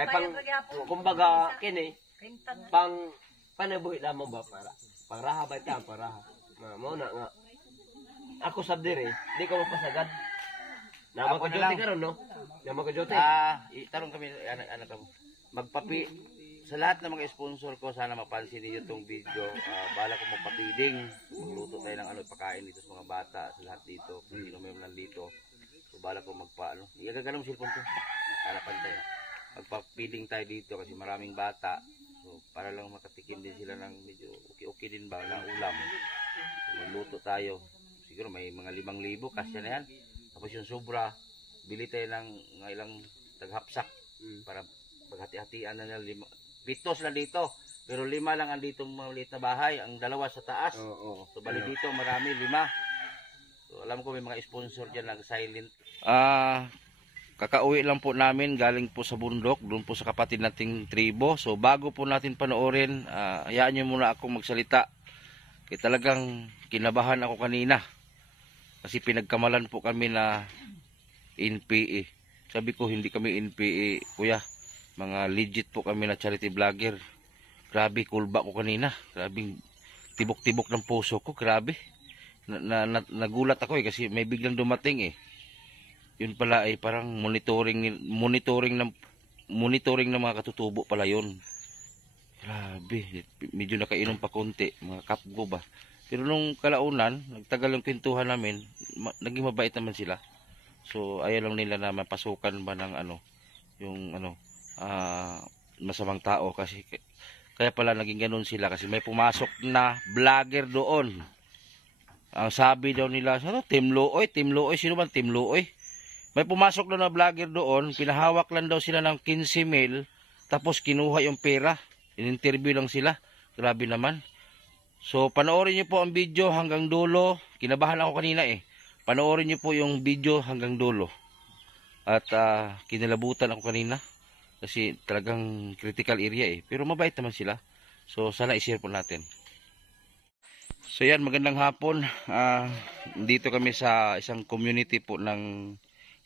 Kay pang kumbaga kini pang panabuhi lamang ba para raha ba ta para mo na nga. Ako sab dire, di ko mapasagad. Nama ko jote karon no. Nama ko jote. Itarong kami anak ko. Magpapi sa lahat ng mga sponsor ko, sana mapansin niyo itong video. Bala ko magpapiling. Magluto tayo ng pagkain dito sa mga bata, sa lahat dito. Kung sino may nandito. So bala ko magpaano. Igagagalong cellphone ko. Harapan tayo. Magpapiling tayo dito kasi maraming bata. So para lang makatikim din sila ng medyo okay din ba ng ulam. So, magluto tayo. Siguro may mga 5,000 kasya na yan. Tapos yung sobra, bili tayo ng ilang taghapsak para paghati-hatian na nila. 7 sila dito, pero 5 lang andito maliit na bahay, ang 2 sa taas. So bali dito marami 5. So alam ko may mga sponsor diyan nag-silent. Kakauwi lang po namin galing po sa bundok, doon po sa kapatid nating tribo. So bago po natin panoorin, hayaan niyo muna akong magsalita. Kaya talagang kinabahan ako kanina. Kasi pinagkamalan po kami na NPA. Sabi ko hindi kami NPA, kuya. Mga legit po kami na charity vlogger. Grabe, kulba ko kanina. Grabe, tibok-tibok ng puso ko. Grabe. Nagulat ako kasi may biglang dumating Yun pala ay parang monitoring ng mga katutubo pala yun. Grabe, medyo nakainom pa konti, mga kapgo ba. Pero nung kalaunan, nagtagal yung kwentuhan namin, naging mabait naman sila. So ayaw lang nila na mapasukan ba ng masamang tao kasi kaya pala naging ganun sila kasi may pumasok na vlogger doon. Ang sabi daw nila, Team Looy, sino ba Team Looy? May pumasok daw na vlogger doon, pinahawak lang daw sila ng 15,000 tapos kinuha yung pera. In-interview lang sila. Grabe naman. So panoorin niyo po ang video hanggang dulo. Kinabahan ako kanina Panoorin niyo po yung video hanggang dulo. At kinalabutan ako kanina. Kasi talagang critical area Pero mabait naman sila. So sana i-share po natin. So yan, magandang hapon. Dito kami sa isang community po ng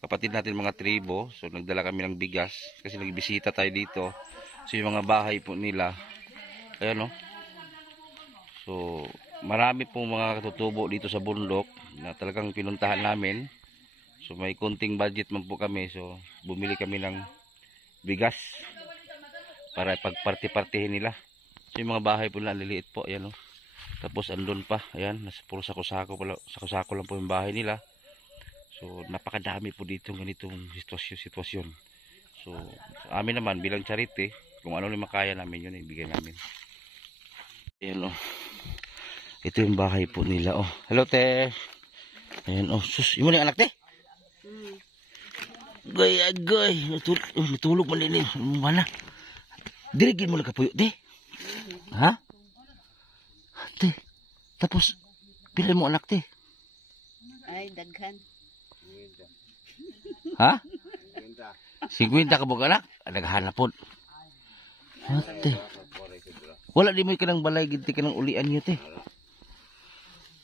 kapatid natin mga tribo. So nagdala kami ng bigas. Kasi nagbisita tayo dito. So yung mga bahay po nila. Ayan So marami pong mga katutubo dito sa bundok na talagang pinuntahan namin. So may kunting budget man po kami. So bumili kami ng bigas para pagparti-partihin nila. So yung mga bahay po nila liliit po, ayan Tapos andun pa, ayan, nasa puro sako-sako lang po yung bahay nila. So napakadami po dito ganitong sitwasyon. So sa amin naman bilang charity, kung ano yung makaya namin yun ibigay namin. Ayan Ito yung bahay po nila Hello te. Ayan sus, yung anak te. Agay, natulog man din mana. Dirigin mo lang kapuyo, te. Ha? Te, tapos, pila mo anak, te? Ay, daghan. Ha? 50 ka bug anak? Daghan na po. Te. Wala di mo ka ng balay, ginti ka ng ulian nyo, te.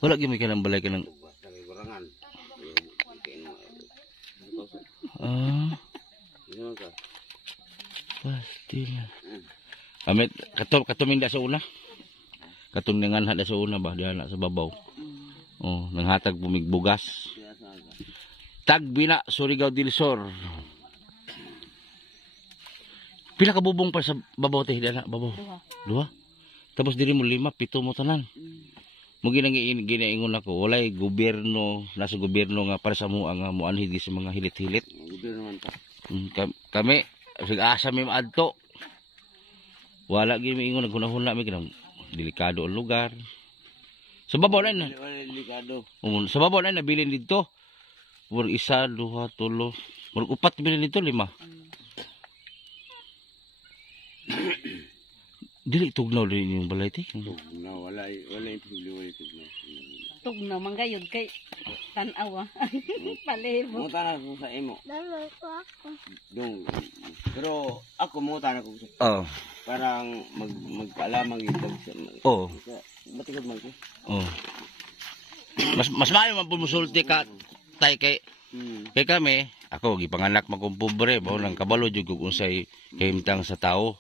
Wala di mo ka ng balay ka ng... Pasti na. Amit katuming da sa una. Katumingan hada sa una ba diha na sa babaw. Nanghatag bumigbugas. Tagbina Surigao del Sur. Pila ka bubong pa sa babaw te diha na babaw? 2. Tapos diri mo 5, 7 mo tanan. Mo ginaingon ako, walay gobyerno, nasa gobyerno nga para sa mua nga muanhid sa mga hilit-hilit. Gobyerno man ta. Kami asa mi maadto. Wala gyud mi ingon naghunahuna mi kanang delikado ang lugar. Sa babaw na delikado. Sa babaw na nabilin dito. Murag 1, 2, 3, murag 4 bilin dito 5. Dili tugnaw din yung balay ti. Tugnaw wala imposible wala tugnaw. Tugnaw manggayod kay tan-aw palebo. Muta na ko sa imo. Dalo ko ako. Dong. Pero ako muta na ko. Parang magpaalamang itag sa. Matigod man ko. Mas maayo man pumusulti ka tay kay Kay kami, ako gipanganak man kong pobre, mao nang kabalo jud kung unsay kahimtang sa tao.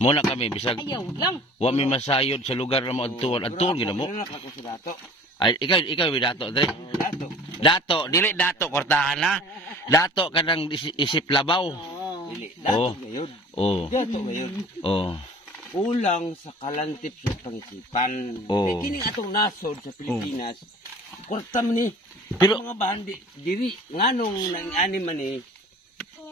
Mo na kami bisag Ayaw lang. wa mi masayod sa lugar na mo adtuon. Adtuon gid mo. Anak ako sa dato. Ay ikaw may dato dre. Dato. Dato, dili dato kortahan na. Dato kanang isip labaw. Oo. Dili. Oh. Dato ngayon. Oh. Dato ngayon. Oh. Ulang sa kalantip sa pangisipan. Oh. Kay kining atong nasod sa Pilipinas. Kwarta man ni. Pero- Ang mga bahan diri nganong nang ani man ni.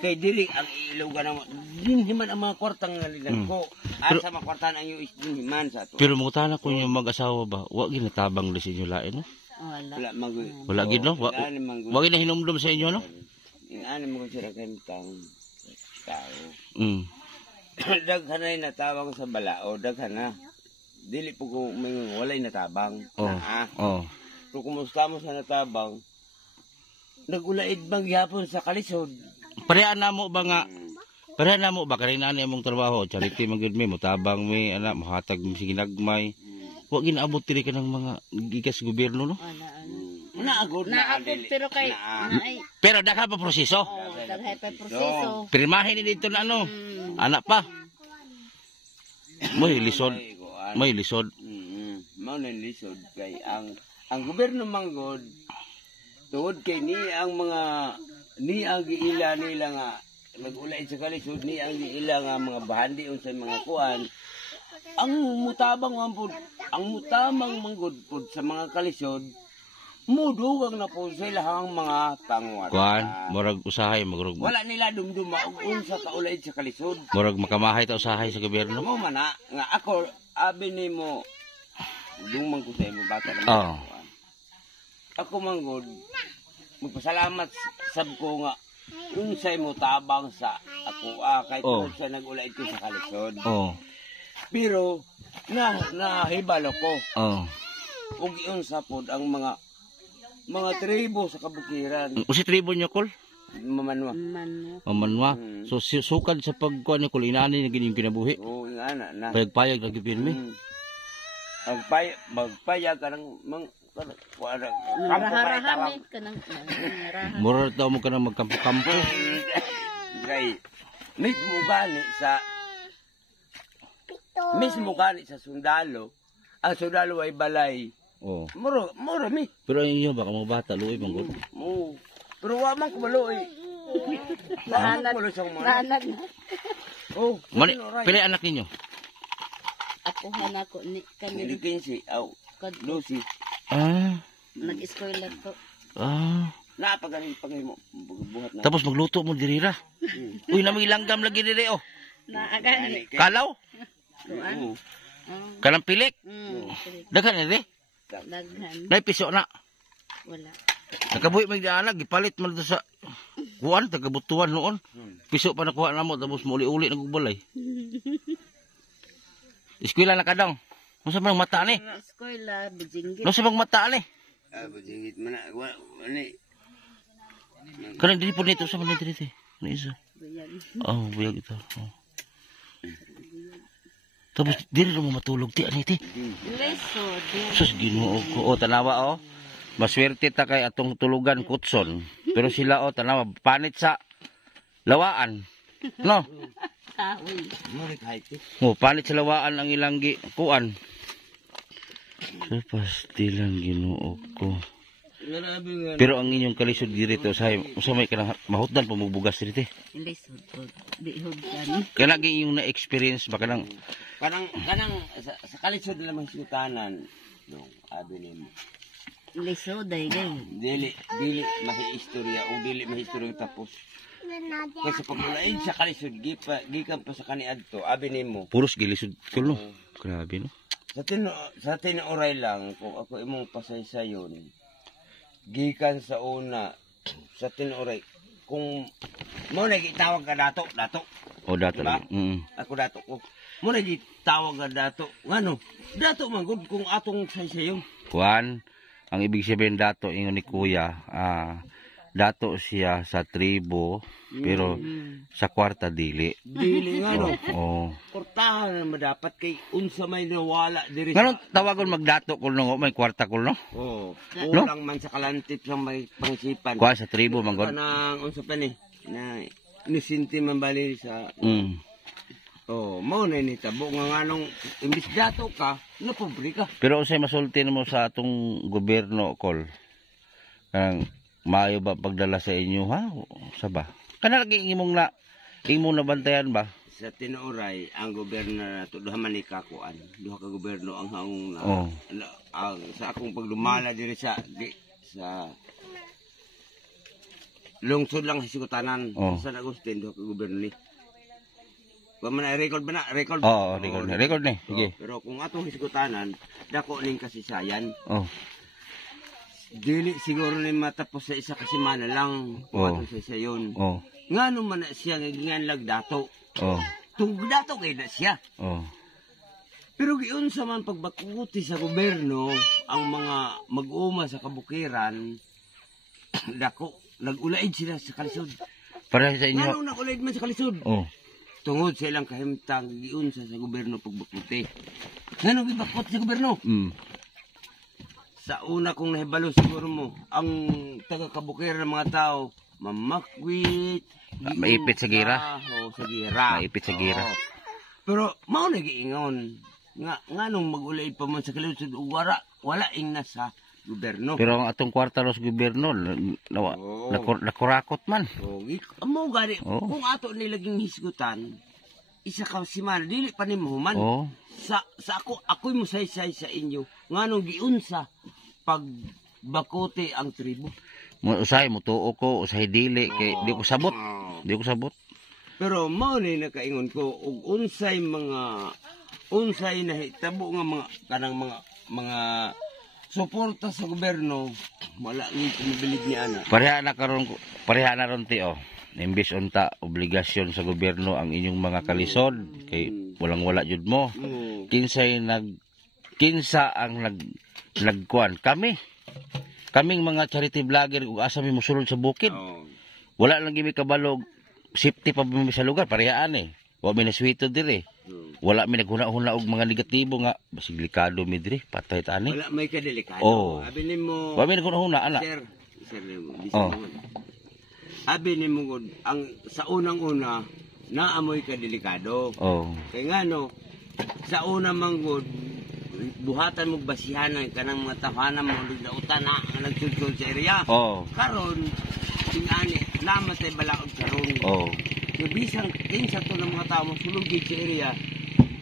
Kay diri ang ilugan ng dinhiman ang mga kwartang ngalinan ko. Asa mga kwartahan ang yung dinhiman sa ato. Pero mutana ko yung mag-asawa ba, wa ginatabang di sa inyo lain no? Wala. Wala mag Wala gid no? Wa gid na hinumdum sa inyo no? Ani mo sira kantang tao. Mm. Daghan na natabang sa balao, daghan na. Dili po ko may walay natabang. Oh. Ah, Oh. kung kumusta mo sa natabang, nagulaid bang gyapon sa kalisod. Pareha na mo ba nga? Pareha na mo ba kanina na imong trabaho? Charity man gid mi, mutabang mi, ana, mahatag mi sige nagmay. Wa ginaabot diri ka ng mga gikas gobyerno no? Wala. Naagod na Naabot pero kay ay Pero daghan pa proseso. daghay pa proseso. Pirmahin ni dito na ano. Anak pa. May lisod. May lisod. Mao na lisod kay ang gobyerno manggod tuod kay ni ang mga ni ang giila nila nga nag-ulay sa kalisod ni ang giila nga mga bahandi unsay mga kuan ang mutabang man pud ang mutamang manggod pud sa mga kalisod mudugang na po sila ang mga tangwat. Kuan, murag usahay magurog. Wala nila dumduma og unsa ka ulay sa kalisod. Murag makamahay ta usahay sa gobyerno. Mo man na, nga ako abi nimo dumang ko sa imo bata na. Oh. Ako manggod magpasalamat sab ko nga unsay mo tabang sa ako kahit Oh. sa nag-ulay ko sa kalisod. Oh. Pero nahibalo ko Oh. ug unsa pod ang mga tribo sa kabukiran Usi tribo niyo kol? mamanwa. Man. Mamanwa. So sukad sa pagkuan ni kol inani na gining kinabuhi. Oo, nga na. Payag-payag lagi pirmi. Magpayag ka ng Narahan ka nang narahan. Mura daw mo ka na magkampo-kampo. Gay, mismo gani sa sundalo. Ang sundalo ay balay. Oh. Muro mi. Pero ang inyo baka mga bata luoy man gud. Mo. Pero wa man ko malo eh. Nahanad. Nahanad na. Oh, Mani, pila anak ninyo? Ako hanako ni kami Pilipinas aw. kadto Lucy. Ah. nag-eskwela to. Ah. Napagaling pagay mo buhat na. Tapos magluto mo dirira. Uy, namilanggam lagi diri oh. Naagani. Kalaw? Oo. Kanang pilik? Daghan na di? Daghan. Naipiso na. Wala. Nakabuhi may diana, gipalit man ito sa kuwan, tagabutuan noon. Piso pa nakuha na mo, tapos muli-uli nagugbalay. Eskwela na kadang. Ano sa mga mata ni? Eskwela, bijinggit. Ano sa mga mata ni? Bujingit man ani. Kanang dili po nito, sa mga dito. Ano isa? Buyan. Oh, buyag ito. Oh. Tapos dili na mo matulog ti ani ti. Leso, di. Sus Ginoo ko. O tanawa oh. Maswerte ta kay atong tulugan kutson. Pero sila oh tanawa panit sa lawaan. No. Kahoy. Mo rek haiti. Oh, panit sa lawaan ang ilang kuan. So pastilan Ginoo ko. Grabe nga. Pero ang inyong kalisod diri to sa may kanang mahutdan pumubugas diri. Leso, di hugdan. Kana gi yung na-experience ba kanang Kanang sa kalisod lamang sutanan. No, abi nimo. Leso, day gay. Dili mahiistorya o dili mahiistorya tapos. Kasi pagmulain sa kalisod gikan pa sa kaniadto abi nimo. puros gilisod ko no. Grabe no. Sa tinuoray lang kung ako imong pasaysayon. Gikan sa una sa tinuoray kung mo na gitawag ka dato. O dato Diba? lang. Ako dato ko. Mo na gitawag ka dato. Ngano? Dato man gud kung atong saysayon. Kuan, ang ibig sabihin dato ingon ni Kuya, dato siya sa tribo pero sa kwarta dili. Dili nga no. Oh. Portahan naman dapat kay unsa may nawala diri Ganun tawagon magdato kul no may kwarta kul no. Oh, kulang man sa kalantip sa may pangsipan. Kuha sa tribo manggod. Kanang unsa pa ni na nisinti man bali sa oh, mao na ni tabo nga nganong imbis dato ka, napobre ka. Pero unsay masulti mo sa atong gobyerno kol? Kanang maayo ba pagdala sa inyo ha? Sa ba? Kana lagi imong nabantayan ba? Sa tinuoray ang gobyerno nato duha man ni kakuan. Duha ka gobyerno ang haong na, Oh. ang sa akong pagdumala diri sa lungsod lang hisigutanan Oh. sa Agustin duha ka gobyerno ni. Wa man na record ba na? Record. Oo, record ni. Sige. Pero kung atong hisigutanan, dako ning kasisayan. Oh. Dili siguro ni matapos sa isa ka semana lang. Oh. Kung sa sayon. Oh. Ngano man na siya nganlag dato. Oh. Tungod dato kay na siya. Oh. Pero giun sa man pagbakuti sa gobyerno ang mga mag-uma sa kabukiran dako nag-ulaid sila sa kalisod. Para sa inyo. Ngano nag-ulaid man sa kalisod? Oh. Tungod sa ilang kahimtang giun sa gobyerno pagbakuti. Ngano gibakot sa gobyerno? Sa una kong nahibalo siguro mo, ang taga-kabukiran ng mga tao, mamakwit, Maipit sa gira. O, sa gira. Maipit sa gira. Oo. Pero, mao nagiingon. Nga nung mag-ulay pa man sa kalisod, wala ing nasa gobyerno. Pero ang atong kwarta sa gobyerno Oo. nakurakot man. Amo gani, Oo. kung ato nilaging hisgutan, isa ka simana, dili pa ni mahuman. Oh. Sa ako'y musaysay sa inyo, nganong giunsa pagbakote ang tribo. Usay mo tuo ko, usay dili kay di ko sabot. Di ko sabot. Pero mao ni nakaingon ko og unsay nahitabo nga mga kanang mga suporta sa gobyerno wala ni kumibilid ni ana. Pareha na ron ti oh. Imbis unta obligasyon sa gobyerno ang inyong mga kalisod kay walang-wala jud mo. Kinsa ang nagkuan kaming mga charity vlogger ug asa mi mosulod sa bukid. Wala lang gimi kabalog safety pa mi sa lugar parehaan eh. Wa mi naswito dire. Wala mi naghuna-huna og mga negatibo nga basig delikado mi dire patay ta ani. Wala may kadelikado. Oh. Abi nimo Wa mi naghuna-huna ana. sir Oh. Abi nimo gud ang sa unang-una naamoy kadelikado. Oh. Kay ngano sa una manggod buhatan mo basihan ng kanang mga tahanan mo dautan na nga nagsulsol sa area. Oh. Karon tingani naman tay balaod karon. Oh. So bisan kinsa to ng mga tao mo sulod sa area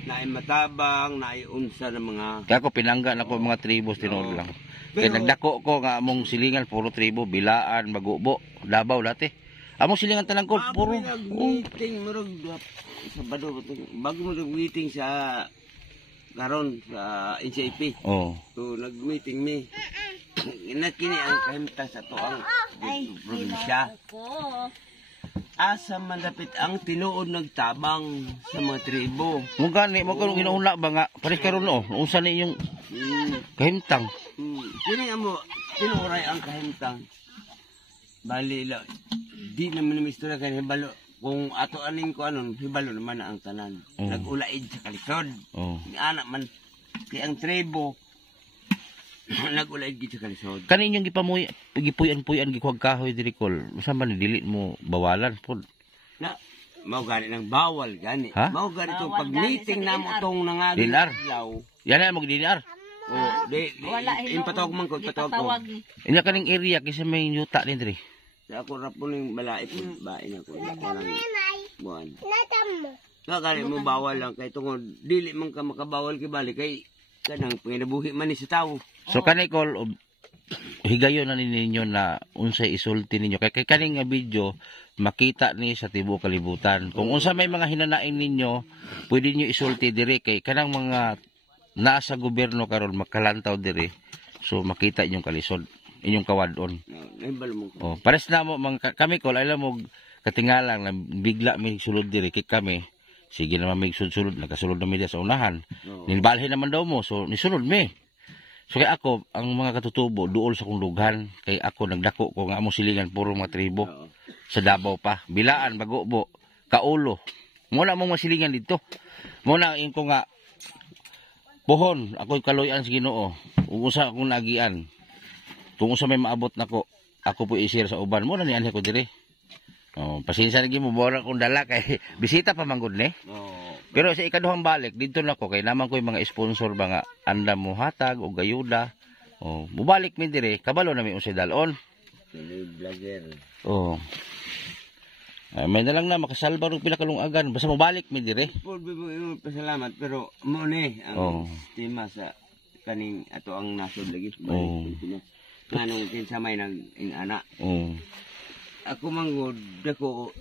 naay matabang, naay unsa ng mga Kaya ko pinangga na ko mga tribos tinuod lang. Kaya Pero- nagdako ko nga among silingan puro tribo, Bilaan, Magubo, Davao dati. Among silingan tanan ko puro. meeting murag Sabado bago mo nag-meeting sa karon sa NCIP. Oh. So nag-meeting mi. Inakini ang kahimtang sa to ang probinsya. Asa man dapit ang tinuod nagtabang sa mga tribo. Mo gani mo kanong inuuna ba nga pares karon no. Unsa ni yung kahimtang? Kini amo tinuray ang kahimtang. Bali la di naman ni istorya kay hibalo kung ato aning ko anon hibalo naman na ang tanan. Nag-ulaid sa kalisod. Oh. Ni anak man kay ang tribo nag-ulaid gid sa kalisod. Kani inyong gipuyan-puyan gikuwag kahoy diri kol. Usa man ni dili mo bawalan pod. Na mao gani nang bawal gani. Ha? Mao gani tong pag-meeting namo tong nangagi Dinar? adlaw. Yan na mo dinar. Oh, impatawag man ko, impatawag ko. Inya kaning area kasi may yuta din diri. Sa ako ra po ning balait po, bain ako. Parang buwan. Gani mo bawal lang kay tungod dili man ka makabawal kay bali kay kanang panginabuhi man ni sa tawo. So kanay kol higayon na ninyo na unsay isulti ninyo kay kaning nga video makita ni sa tibuok kalibutan. Kung unsa may mga hinanain ninyo, pwede niyo isulti diri kay kanang mga nasa gobyerno karon makalantaw diri. So makita inyong kalisod, inyong kawadon. Nahibalo mo ko. Oh, pares na mo mga kami kol alam mo katingalang na bigla may sulod diri kay kami. Sige naman may sulod nagasulod na mi sa unahan. Nilbalhin naman daw mo so nisulod mi. So kay ako, ang mga katutubo, duol sa kong lughan. Kay ako, nagdako ko nga among silingan, puro mga tribo. Oo. Sa Davao pa. Bilaan, Bagobo, Kaulo. Muna mong masilingan dito. Muna ang ko nga, Puhon, ako'y kaloyan sa Ginoo. Kung usa akong nagian. Kung usa may maabot nako, ako po isir sa uban. Muna ni anhe ko dire. Oh, pasensya lagi mo bora kung dala kay bisita pa man gud ni. Oo. Pero sa ikaduhang balik dito nako kay naman ko yung mga sponsor ba nga andam mo hatag o gayuda. Oh, mubalik mi dire, kabalo na mi unsay dalon. Kini vlogger. Oh. Ay, may na lang na makasalba ro pila kalungagan basta mobalik mi dire. Paul, mo pasalamat pero mo ni ang Oo. tema sa kaning ato ang nasod lagi. Oo. Nganong kinsamay nag ana. Oh. Ako manggod dako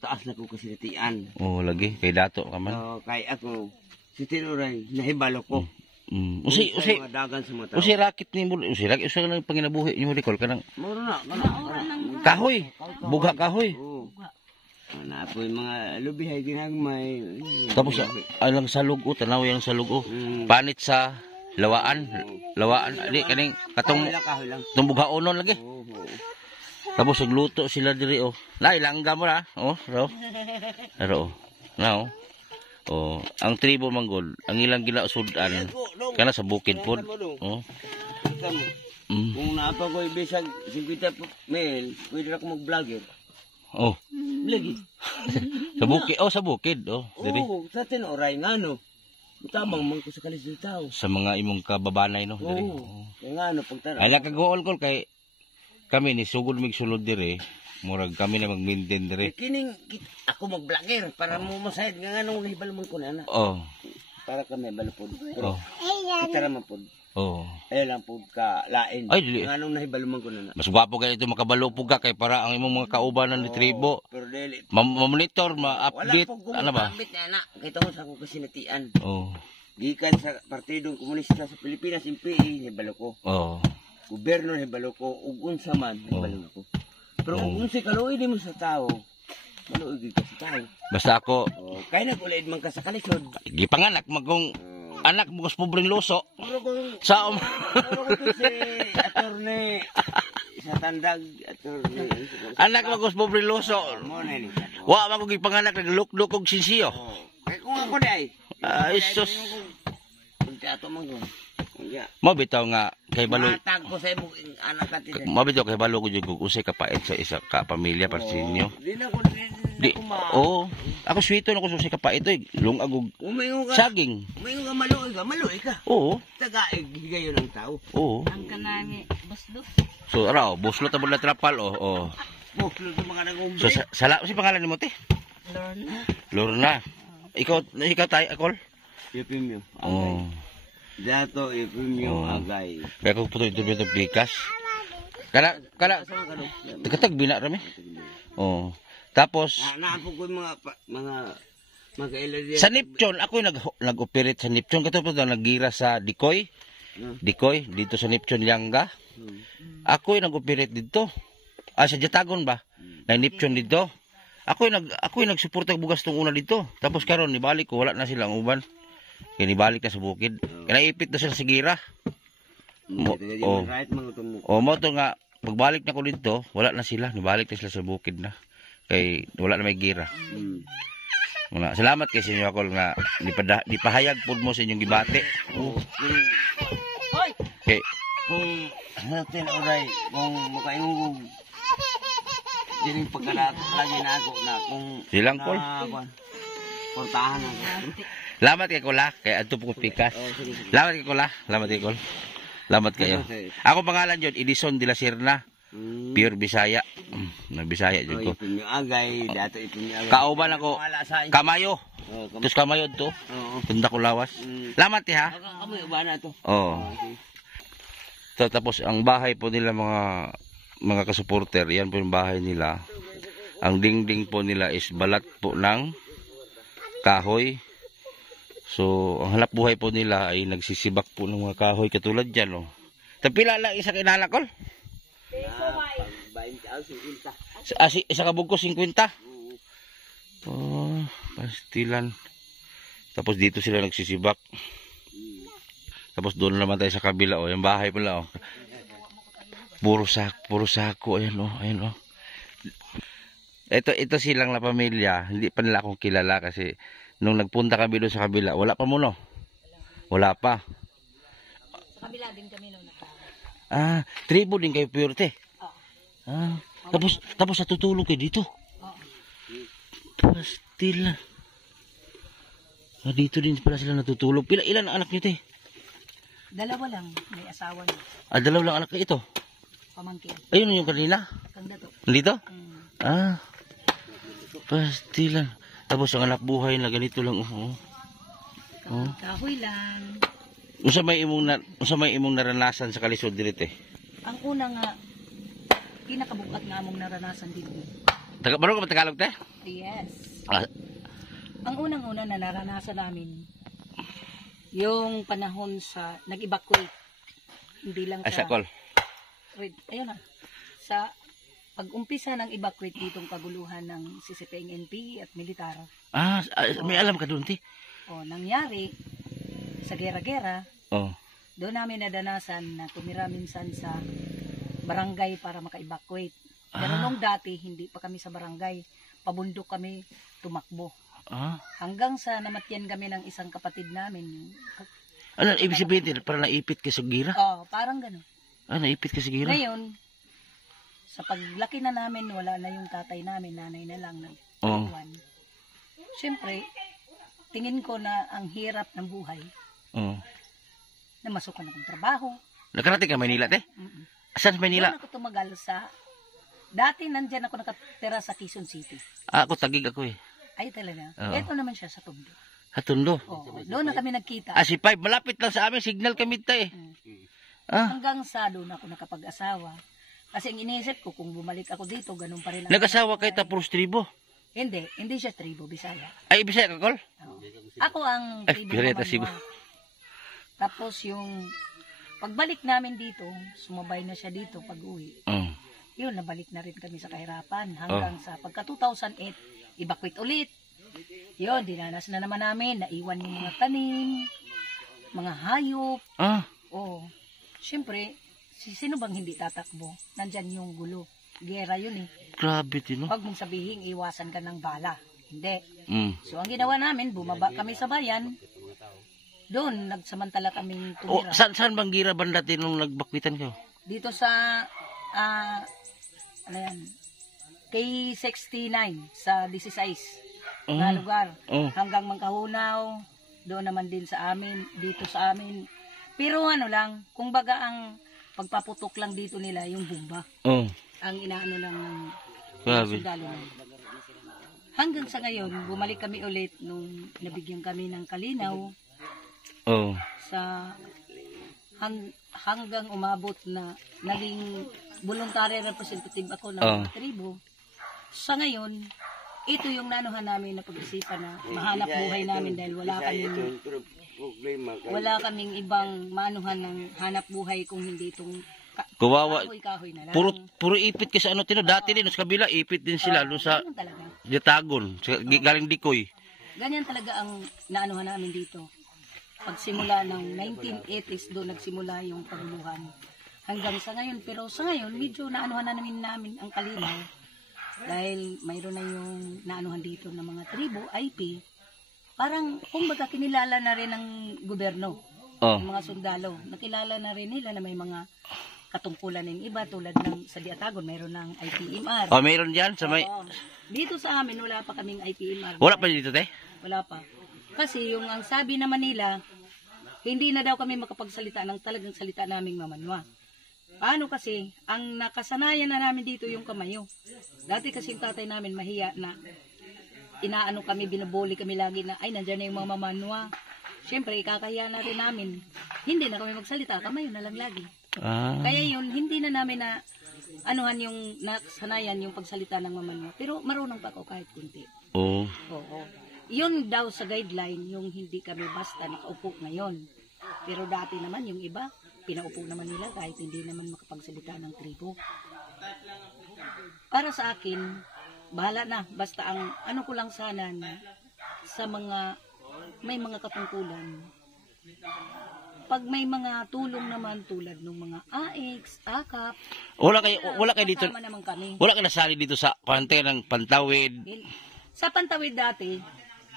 taas na ko kasinatian. Oh, lagi kay dato ka man. So, kay ako si tinuray nahibalo ko. Usi Sa mga dagan sa mga tao. usi rakit ni mo usi rakit usa lang panginabuhi ni mo recall kanang Moro na. kahoy, bugha kahoy. Oo. Na po yung mga lubihay ginagmay. Tapos alang salug o tanaw yang salug o. Mm. Panit sa lawaan. Lawaan di kaning katong Kahoy lang. tumbughaonon lagi. Oo. Tapos nagluto sila diri oh. Nay langga mo na. Oh, ro. Ro. Now. Oh, ang tribo manggol, ang ilang ginasudan kana sa bukid pod. Oh. Kung naapa ko ibisag 50 mil, pwede na ako mag-vlogger. Oh. Lagi. Sa bukid, oh sa bukid, oh. Diri. Oo, sa tinoray nga no. Tabang man ko sa kalis ng tao. Sa mga imong kababanay no, diri. Oo. Kaya nga no, pagtara. Ay nakagool ko kay kami ni sugod mig sulod dire. Murag kami na mag-maintain dire. Kining ako mag-vlogger para mo masayad nga nga nung nahibal mo ko na na. Oh. Para kami balupod. Oh. Kita raman pod. Oh. Ay lang pod ka lain. Ay, dili. Nga nung nahibal mo ko na na. Mas gwapo kay ito makabalupog ka kay para ang imong mga kaubanan ni tribo. Pero dili. Ma-monitor, Wala ma-update, po ano ba? gumamit na na. Kita mo sa akong kasinatian. Oh. Gikan sa Partidong Komunista sa Pilipinas, MPA, nahibalo ko. Oh. Gobyerno, nahibalo ko. Ug unsa man, nahibalo ko. Pero Oh. kung unsay kaluoy di mo sa tao, maluoy ka sa tao. Basta ako Oh, kay nag-ulaid man ka sa kalisod. gipanganak magong anak mo kas pobreng luso. Pero kung Sa pero kung si attorney sa tandag attorney anak mo kas pobreng luso. mo na ni. Wa man ko gipanganak naglukdok og sinsiyo. Oh. Kay kung ako day. Ay sus. Kung ato man ko. Ya. Mo bitaw nga kay balo. Matag ko sa imong anak natin. Mo bitaw kay balo ko jud kog usay ka pait sa isa ka pamilya para sa inyo. Di na ko Di. Oh, ako sweeto na ko sa usay ka pait oy. Lungag og Umingo ka. saging. Umingo ka maluoy ka. Oo. Tagaig higayon ng tao. Oo. Ang kanami, busdo. So araw, buslo ta na trapal oh. Oh. Buklo sa mga nagumbre. So sala si pangalan nimo te? Lorna. Lorna. Ikaw tay akol? Ipimyo. Oh. Dato ipimyo Oh. agay. Kaya ko puto ito plikas. Kana katag bina rami. Oh. Tapos Naapo ko yung mga ilan sa Neptune ako yung nag-operate sa Neptune kato po naggira sa Dikoy. Dikoy dito sa Neptune Lianga. Ako yung nag-operate dito. Sa Jatagon ba? Na Neptune dito. Ako yung nagsuporta bugas tong una dito. Tapos karon nibalik ko wala na silang uban. Kaya nibalik na sa bukid. Kaya naipit na sila sa gira. Oh. Right mga tumo. O mo to nga pagbalik na ko dito, wala na sila, nibalik na sila sa bukid na. Kay wala na may gira. Wala. Salamat kay sa inyo ako nga dipahayag pud mo sa inyong gibate. Okay. Kung natin oray, kung makaingog dining pagkalato lagi na ako na kung Silang Paul. Portahan ako. Salamat kay Kula, kay adto po ko pikas. Salamat kay Kula, salamat kay Kol. Salamat kayo. Ako pangalan jud Edison de la Serna, pure Bisaya. Na Bisaya jud ko. Ipin nyo agay, dato ipin nyo agay. Kauban ako Kamayo. Tus Kamayo to. Oo. Tunda ko lawas. Salamat ha. Kamo yung ba na to? Oh. So, tapos ang bahay po nila mga kasuporter, yan po yung bahay nila. Ang dingding po nila is balat po ng kahoy. So, ang hanap buhay po nila ay nagsisibak po ng mga kahoy katulad dyan. Oh. Tapila lang isa kinalakol? Isa kabog ko 50? Oh, pastilan. Tapos dito sila nagsisibak. Tapos doon naman tayo sa kabila, oh. Yung bahay pala, oh. Puro sako, ayan, oh. Ayan, oh. Ito silang na pamilya. Hindi pa nila akong kilala kasi nung nagpunta kami doon sa kabila, wala pa mo, no? Wala pa. Sa kabila din kami nung Tribo din kayo purte. Oo. Tapos natutulog kayo dito. Oo. Pastila. Dito din pala sila natutulog. Ilan ang anak nyo, te? Dalawa lang, may asawa niya. Dalaw lang anak ito. Pamangkin. Ayun yung kanila. Kanda to. Dito? Mm. Pastila. Tapos ang anak buhay na ganito lang. Kahoy lang. Unsa may imong naranasan sa kalisod dito, eh? Ang una nga, kinakabukat nga among naranasan dito. Marunong ka ba Tagalog, te? Yes. Ah, Ang unang-una na naranasan namin, yung panahon sa nag-evacuate. Hindi lang sa call. Wait, ayun na. Sa pag-umpisa ng evacuate ditong kaguluhan ng CCPNP at militar. May alam ka doon, te? O nangyari sa gera-gera, Oh. doon namin nadanasan na tumira minsan sa barangay para maka-evacuate. Pero nung dati, hindi pa kami sa barangay. Pabundok kami tumakbo. Hanggang sa namatyan kami ng isang kapatid namin. Ano, ibig sabihin din, parang naipit ka sa gira? Parang gano'n. Naipit ka sa gira? Ngayon, sa paglaki na namin, wala na yung tatay namin, nanay na lang ng Oh. iwan. Siyempre, tingin ko na ang hirap ng buhay, Oh. na masukan akong trabaho. Nakarating ka Maynila, te? Mm-mm. Saan sa Maynila? Doon ako tumagal sa, dati nandyan ako nakatira sa Quezon City. Ako, tagig ako, eh. Ay talaga. Oo. Ito naman siya sa Tondo. Hatundo. Doon na kami nagkita. Si 5, malapit lang sa amin, signal kami, te. Hanggang sa doon ako nakapag-asawa. Kasi ang iniisip ko, kung bumalik ako dito, ganun pa rin. ang- Nag-asawa kayo tapos tribo? Hindi siya tribo, Bisaya. Ay, Bisaya ka, Kol? Oo. Ako ang tribo Pireta naman Cebu. mo. Tapos yung pagbalik namin dito, sumabay na siya dito pag-uwi. Yun, nabalik na rin kami sa kahirapan hanggang sa pagka 2008, evacuate ulit. Yun, dinanas na naman namin, naiwan yung mga tanim, mga hayop. Siyempre, sino bang hindi tatakbo? Nandyan yung gulo. Gera yun eh. Grabe, tino. Huwag mong sabihin, iwasan ka ng bala. Hindi. So, ang ginawa namin, bumaba kami sa bayan. Doon, nagsamantala kaming tumira. Saan bang gira banda nung nagbakwitan kayo? Dito sa, ano yan, K69 sa 16 na lugar. Hanggang Mangkahunaw, doon naman din sa amin, dito sa amin. Pero ano lang, kung baga ang pagpaputok lang dito nila, yung bomba. Ang inaano lang ng sundalo. Hanggang sa ngayon, bumalik kami ulit nung nabigyan kami ng kalinaw. Sa hanggang umabot na naging voluntary representative ako ng tribo. Sa ngayon, ito yung nanuhan namin na pag-isipan na mahanap buhay namin dahil wala kaming ibang manuhan ng hanap buhay kung hindi itong Kawawa. kahoy na lang. Puro ipit kasi ano, tino, dati din sa kabila, ipit din sila doon sa Ganyan talaga. Ditagon, galing Dikoy. Ganyan talaga ang naanuhan namin dito. Pagsimula ng 1980s, doon nagsimula yung paguluhan. Hanggang sa ngayon, pero sa ngayon, medyo naanuhan na namin ang kalinaw. Dahil mayroon na yung naanuhan dito ng mga tribo, IP. Parang, kumbaga, kinilala na rin ng gobyerno. Ng mga sundalo. Nakilala na rin nila na may mga katungkulan ng iba tulad ng sa Diatagon, mayroon ng IPMR. Mayroon diyan sa may Dito sa amin, wala pa kaming IPMR. Wala pa dito, te? Wala pa. Kasi yung ang sabi naman nila, hindi na daw kami makapagsalita ng talagang salita naming mamanwa. Paano kasi, ang nakasanayan na namin dito yung kamayo. Dati kasi yung tatay namin mahiya na inaano kami, binubuli kami lagi na, ay, nandyan na yung mga mamanwa. Siyempre, ikakaya na rin namin. Hindi na kami magsalita, kamayo na lang lagi. Kaya yun, hindi na namin na anuhan yung nakasanayan yung pagsalita ng mamanwa. Pero marunong pa ako kahit kunti. Oo. Yun daw sa guideline, yung hindi kami basta nakaupo ngayon. Pero dati naman, yung iba, pinaupo naman nila kahit hindi naman makapagsalita ng tribo. Para sa akin, bahala na. Basta ang ano ko lang sana na sa mga, may mga katungkulan, pag may mga tulong naman tulad ng mga AX, AKAP, Wala kayo dito. kasama naman kami. Wala ka nasali dito sa kwante ng Pantawid. Sa Pantawid dati,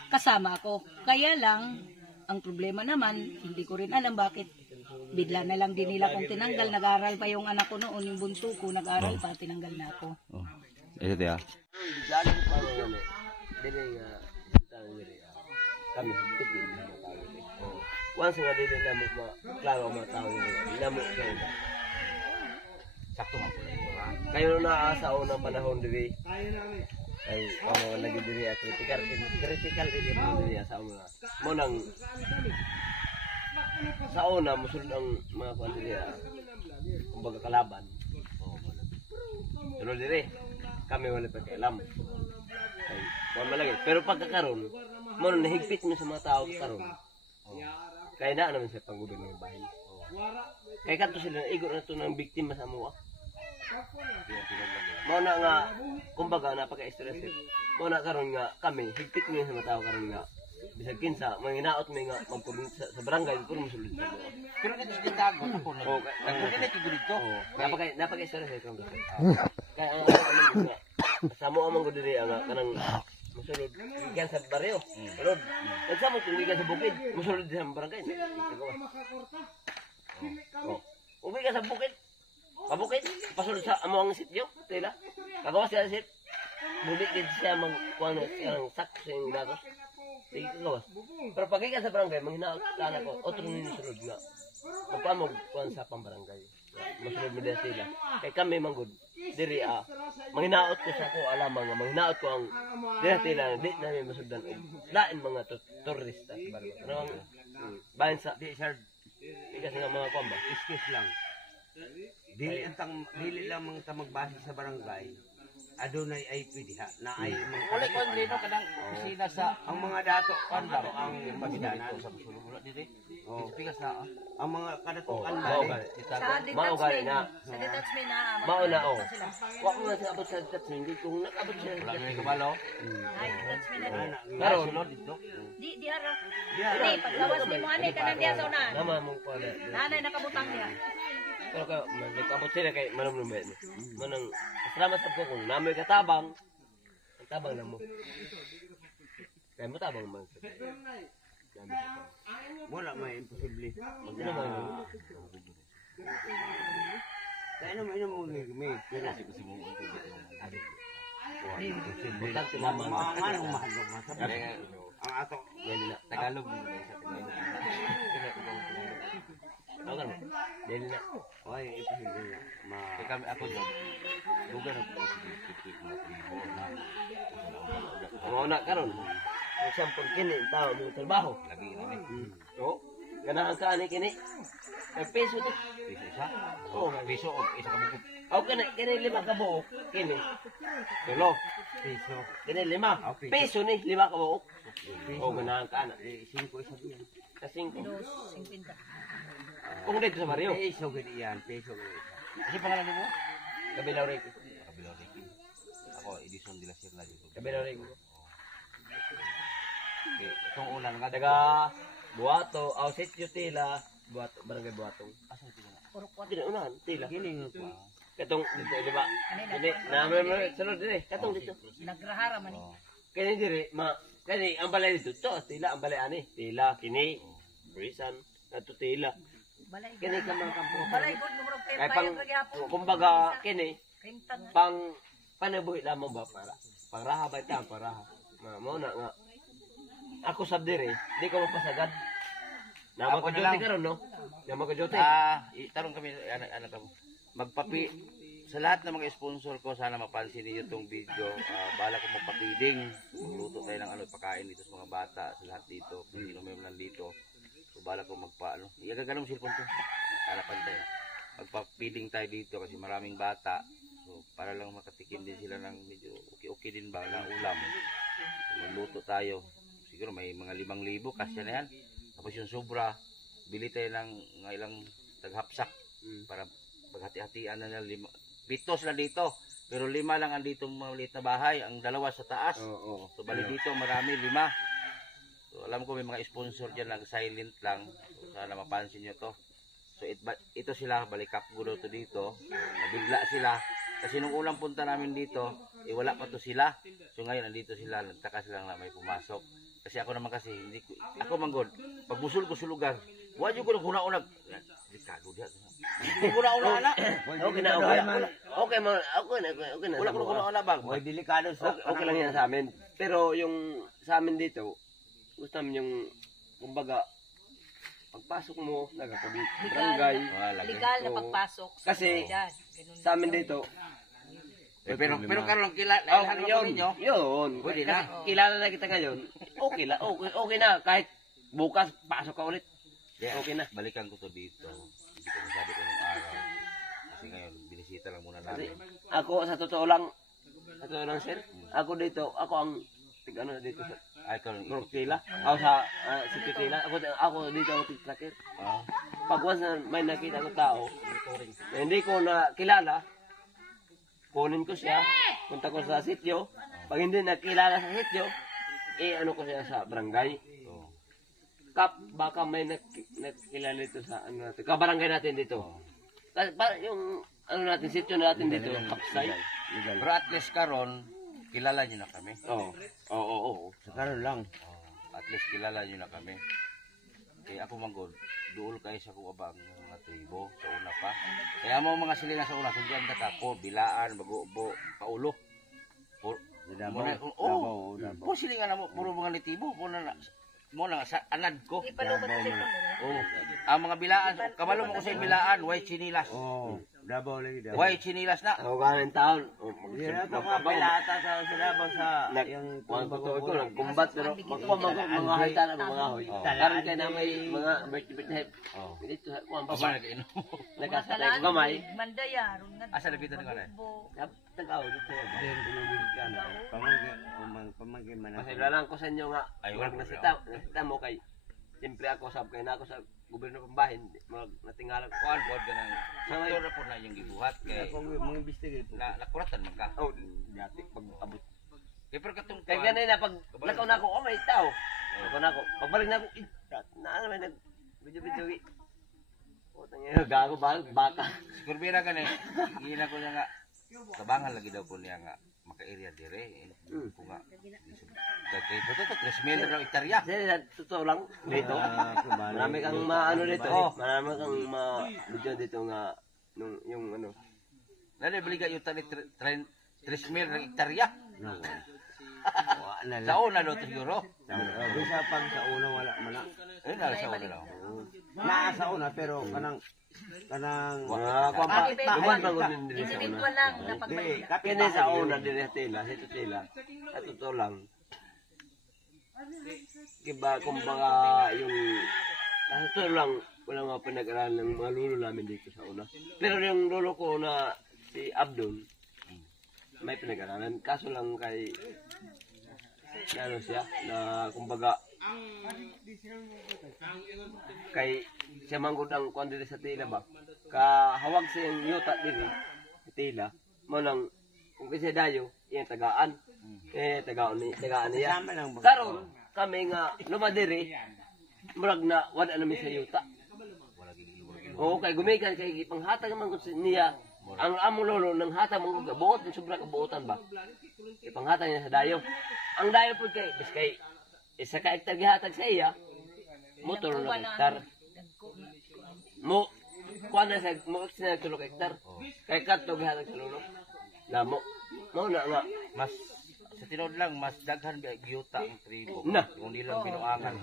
kasama ako. Kaya lang, ang problema naman, hindi ko rin alam bakit bigla na lang din nila kung tinanggal. Nag-aral pa yung anak ko noon, yung bunso ko, nag-aral pa, tinanggal na ako. Oh. Ito ya. Lalo pa ano, dili nga tao diri. Kami higpit din mga tao diri. Once nga dili na mo klaro mga tao diri. Namo kayo. Sakto nga pala ito, ha? Kayo na sa unang panahon diri. Ay ano lagi diri critical diri mo diri sa una. Mo nang sa una musulod ang mga kuan diri. Kumbaga kalaban. Tulo diri. Kami wala pa kailam. Ay, wala malagi. Pero pagkakaroon, mo na nahigpit mo sa mga tao karon. Kaya na naman sa panggobyerno ng bahay. Kaya kanto sila igo na to ng biktima sa amuha. Mo na nga kumbaga napaka-stress. Mo na karon nga kami higpit mo sa mga tao karon nga bisag kinsa mga hinaot mi nga magpurun sa barangay puro mo sulod sa mga. Pero dito sa Dago, ako na. Oh, Nagpapilito dito. napaka-stress ito. Kaya ang ano nga sa mo amang gud diri ang kanang musulod gikan sa baryo. Sulod. Nagsamo kung gikan sa bukid, musulod sa barangay. Oh. Uwi ka sa bukid. Pabukid, pasulod sa amo ang sityo, tila. Kagawas siya sit. Bulit din siya kuan ang sak sa datos. Sige kagawas. Pero pag gikan sa barangay, manghinaot kana ko, otro ni sulod nga. Magpamog kuan sa pambarangay. Masulod mo din sila. Kay kami manggod diri manghinaot ko sa ko alamang nga manghinaot ko ang diri tila di na may masundan og lain mga turista barangay. Ano ang bayan sa Di sir, ikas nga mga kuan ba? excuse lang. Dili lang mga magbase sa barangay. Adunay ay pwede ha na ay mga Wala ko dito kadang opisina sa ang mga dato kanda ang Pagdito pagdana. sa Busulo. Wala dito. Oh. Ispikas na. Ang mga kadatuan Mao ba. gali. Sa Mao gali detachment, na. sa detachment na, Mao na oh. sila. Wa ko na sa abot sa detachment, hindi kung nakabot sa Wala detachment. may kabalo. Ay, detachment na din. Karon Sunod dito. Di hara. Di, paglawas ni mo ani, kanang diya sa unahan. nama mo ko na. Nanay nakabutang niya. Pero ka nakabot sila kay manum ba ni. Manang salamat sa kung namoy katabang. Ang tabang na mo. Kaya mo tabang man. Wala may imposible. Ano naman? Kaya naman ino mo gimi. Pero Importante lamang. manong mahal mo. Ang ato Dili na. Tagalog mo na sa Tagalog. Tagalog. Dili na. ay imposible na. Kami ako dyan. Lugar ang posibility ko na tribo na. Ang una karon. Kung sampun kini tao mo trabaho. Lagi na Oo. Ganahan ka ani kini. May peso ni. Piso isa. Oo. Piso o isa ka bukod. Aw kini lima ka buok. Kini. Tulo. Piso. Kini lima. Okay. Peso ni lima ka buok. Oo ganahan ka ana. 5 isa diyan. Kasing ko. 50. Kung dito sa baryo. Peso gid iyan, peso gid. Kasi pangalan mo? Kabilaw rin. Kabilaw Ricky. Ako, Edison de la Sierra dito. Kabilaw rin. Okay, itong una nga Taga Buato. Aw sityo tila. Buato. Barangay Buato. Asan ito na? Puro kwat. Dili unahan. Tila. Giling ko. Katong dito di ba? Dili. Naman mo. Sunod dili. Katong dito. Nagrahara man eh. Kani diri kani ang balay dito to tila ang balay ani tila kini brisan ato tila Balay. kini ka mga kampo Balay good numero kay pang kumbaga kini pang panabuhi lamang ba para pangraha ba ta para mao na nga ako sab diri di ko mapasagad na Ako na lang. magkajote karon no na magkajote Itarong kami, anak kamo. Sa lahat ng mga sponsor ko, sana mapansin niyo itong video. Bala ko magpapiding. Magluto tayo ng pagkain dito sa mga bata, sa lahat dito. Kung sino may nandito. So bala ko Igaganong cellphone ko. Hanapan tayo. Magpapiding tayo dito kasi maraming bata. So para lang makatikim din sila ng medyo okay din ba na ulam. So, magluto tayo. Siguro may mga 5,000 kasya na yan. Tapos yung sobra, bili tayo ng ilang taghapsak para paghati-hatian na nila. 7 sila dito, pero 5 lang ang dito maliit na bahay, ang 2 sa taas. oo So bali dito marami 5. So alam ko may mga sponsor diyan nag-silent lang. So, Sana mapansin nyo to. So ito sila, balikap gulo to dito. Nabigla sila. Kasi nung ulang punta namin dito, wala pa to sila. So ngayon, andito sila, nagtaka sila na may pumasok. Kasi ako naman kasi, hindi ko, ako manggod, pag busul ko sa lugar, wala ko na kuna-unag. Delikado diya. Hindi ko na-una na. Okay na, okay na. Okay na. Wala ko na kuna-una bang. Huwag delikado sa... Okay lang yan sa amin. Pero yung sa amin dito, gusto namin yung, kumbaga, pagpasok mo, nagkakabit, barangay. Legal na Oo. pagpasok. Kasi, Yan, ganun sa amin dito, Pero karon kilala, yun. Pwede Kasi na. kilala na kita ngayon, okay na. Kahit bukas, pasok ka ulit. Okay na. Balikan ko to dito. Hindi ko masabi ko ng araw. Kasi ngayon, binisita lang muna Kasi namin. ako, sa totoo lang, sir, ako dito, ako ang, ano dito sa Ay, karon Nortila. Ako sa Sititila. Ako dito ang tig-tracker. Pag once na may nakita ko tao, na hindi ko na kilala, kunin ko siya, punta ko sa sityo. Pag hindi nakilala sa sityo, ano ko siya sa barangay. Kap, baka may nakilala dito sa ano natin. Kabarangay natin dito. Kasi yung ano natin, sityo natin dito, kapsay. Pero at least karon, kilala nyo na kami. Oo. Sa karon lang. At least kilala nyo na kami. Kaya ako manggod, duol kayo sa kuwabang mga tribo sa una pa. Kaya mo mga silingan sa una, sundan ka po, bilaan, bago-bo, paulo. Po silingan na mo, puro mga nitibo, mo na sa anad ko. Ipalubot kasi ito. Oh, ang mga bilaan, kabalo mo ko sa bilaan, white chinilas. Oo. Davao lagi daw. White chinilas na. Ako kaming taon. Hindi na ito mga pilata sa Davao sa... Yung pagkatuloy ko, nagkumbat, pero mga hayta na mga hoy. Karoon kayo na may mga bit na dito sa kuwan pa Aba nag-inom. Nakasatay ko gamay. Mandaya, ron na. Asa nabito na kanay? Tagaw dito. Pamagin man Kasi lalang ko sa inyo nga, Ay, wag wala nasita mo kay siyempre ako sab kay na ako sa gobyerno pambahin, natingalan ko. Kuan bod ka nang sakto na po na yung gibuhat kay Ako mga investigate. nakuratan man ka. Oh, dati pag abot. Kaya pero katong Kaya ganun na pag nakaw na ako, oh may tao. Nakaw na ako. Pagbalik na ako, na naman nag video. Putang ina, gago baka. Kurbira ka na gina ko niya nga tabangan lagi daw po niya nga maka-area dire. Ko nga. Kaya ito 3 million na hektarya. Kasi sa totoo lang dito. Marami kang maano dito. Marami kang video dito nga nung yung ano. Lalo baliga yung tani 3 million na hektarya. Wala Sa una do to siguro. Bisa pag sa una wala man na. Ayun na sa una lang. Naa sa una pero kanang Mga kwampa. Duman bang din dito sa una. Individual lang na pagbalik. Kini sa una din sa tela, sa tela. Sa totoo lang. Kiba kumbaga yung sa totoo lang wala mga pinag-aralan ng mga lolo namin dito sa una. Pero yung lolo ko na si Abdul may pinag-aralan. Kaso lang kay ano siya na kumbaga kay siya manggod ang kuan dito sa tila ba kahawag siyang yuta diri sa tila mo nang kung kasi dayo iyang tagaan tagaan niya karon kami nga lumadiri murag na wala na mi sa yuta oo kay gumikan kay panghatag man gud niya ang among lolo nang hatag man gud buot sobra ka buotan ba ipanghatag niya sa dayo ang dayo pud kay bis kay isa ka hektar gihatag sa iya motor na hektar mo kuan na sa mo sa tulo ka hektar kay kadto gihatag sa lolo na mo na nga Mas sa tinod lang mas daghan gyuta ang tribo. Na. Kung nilang binuangan.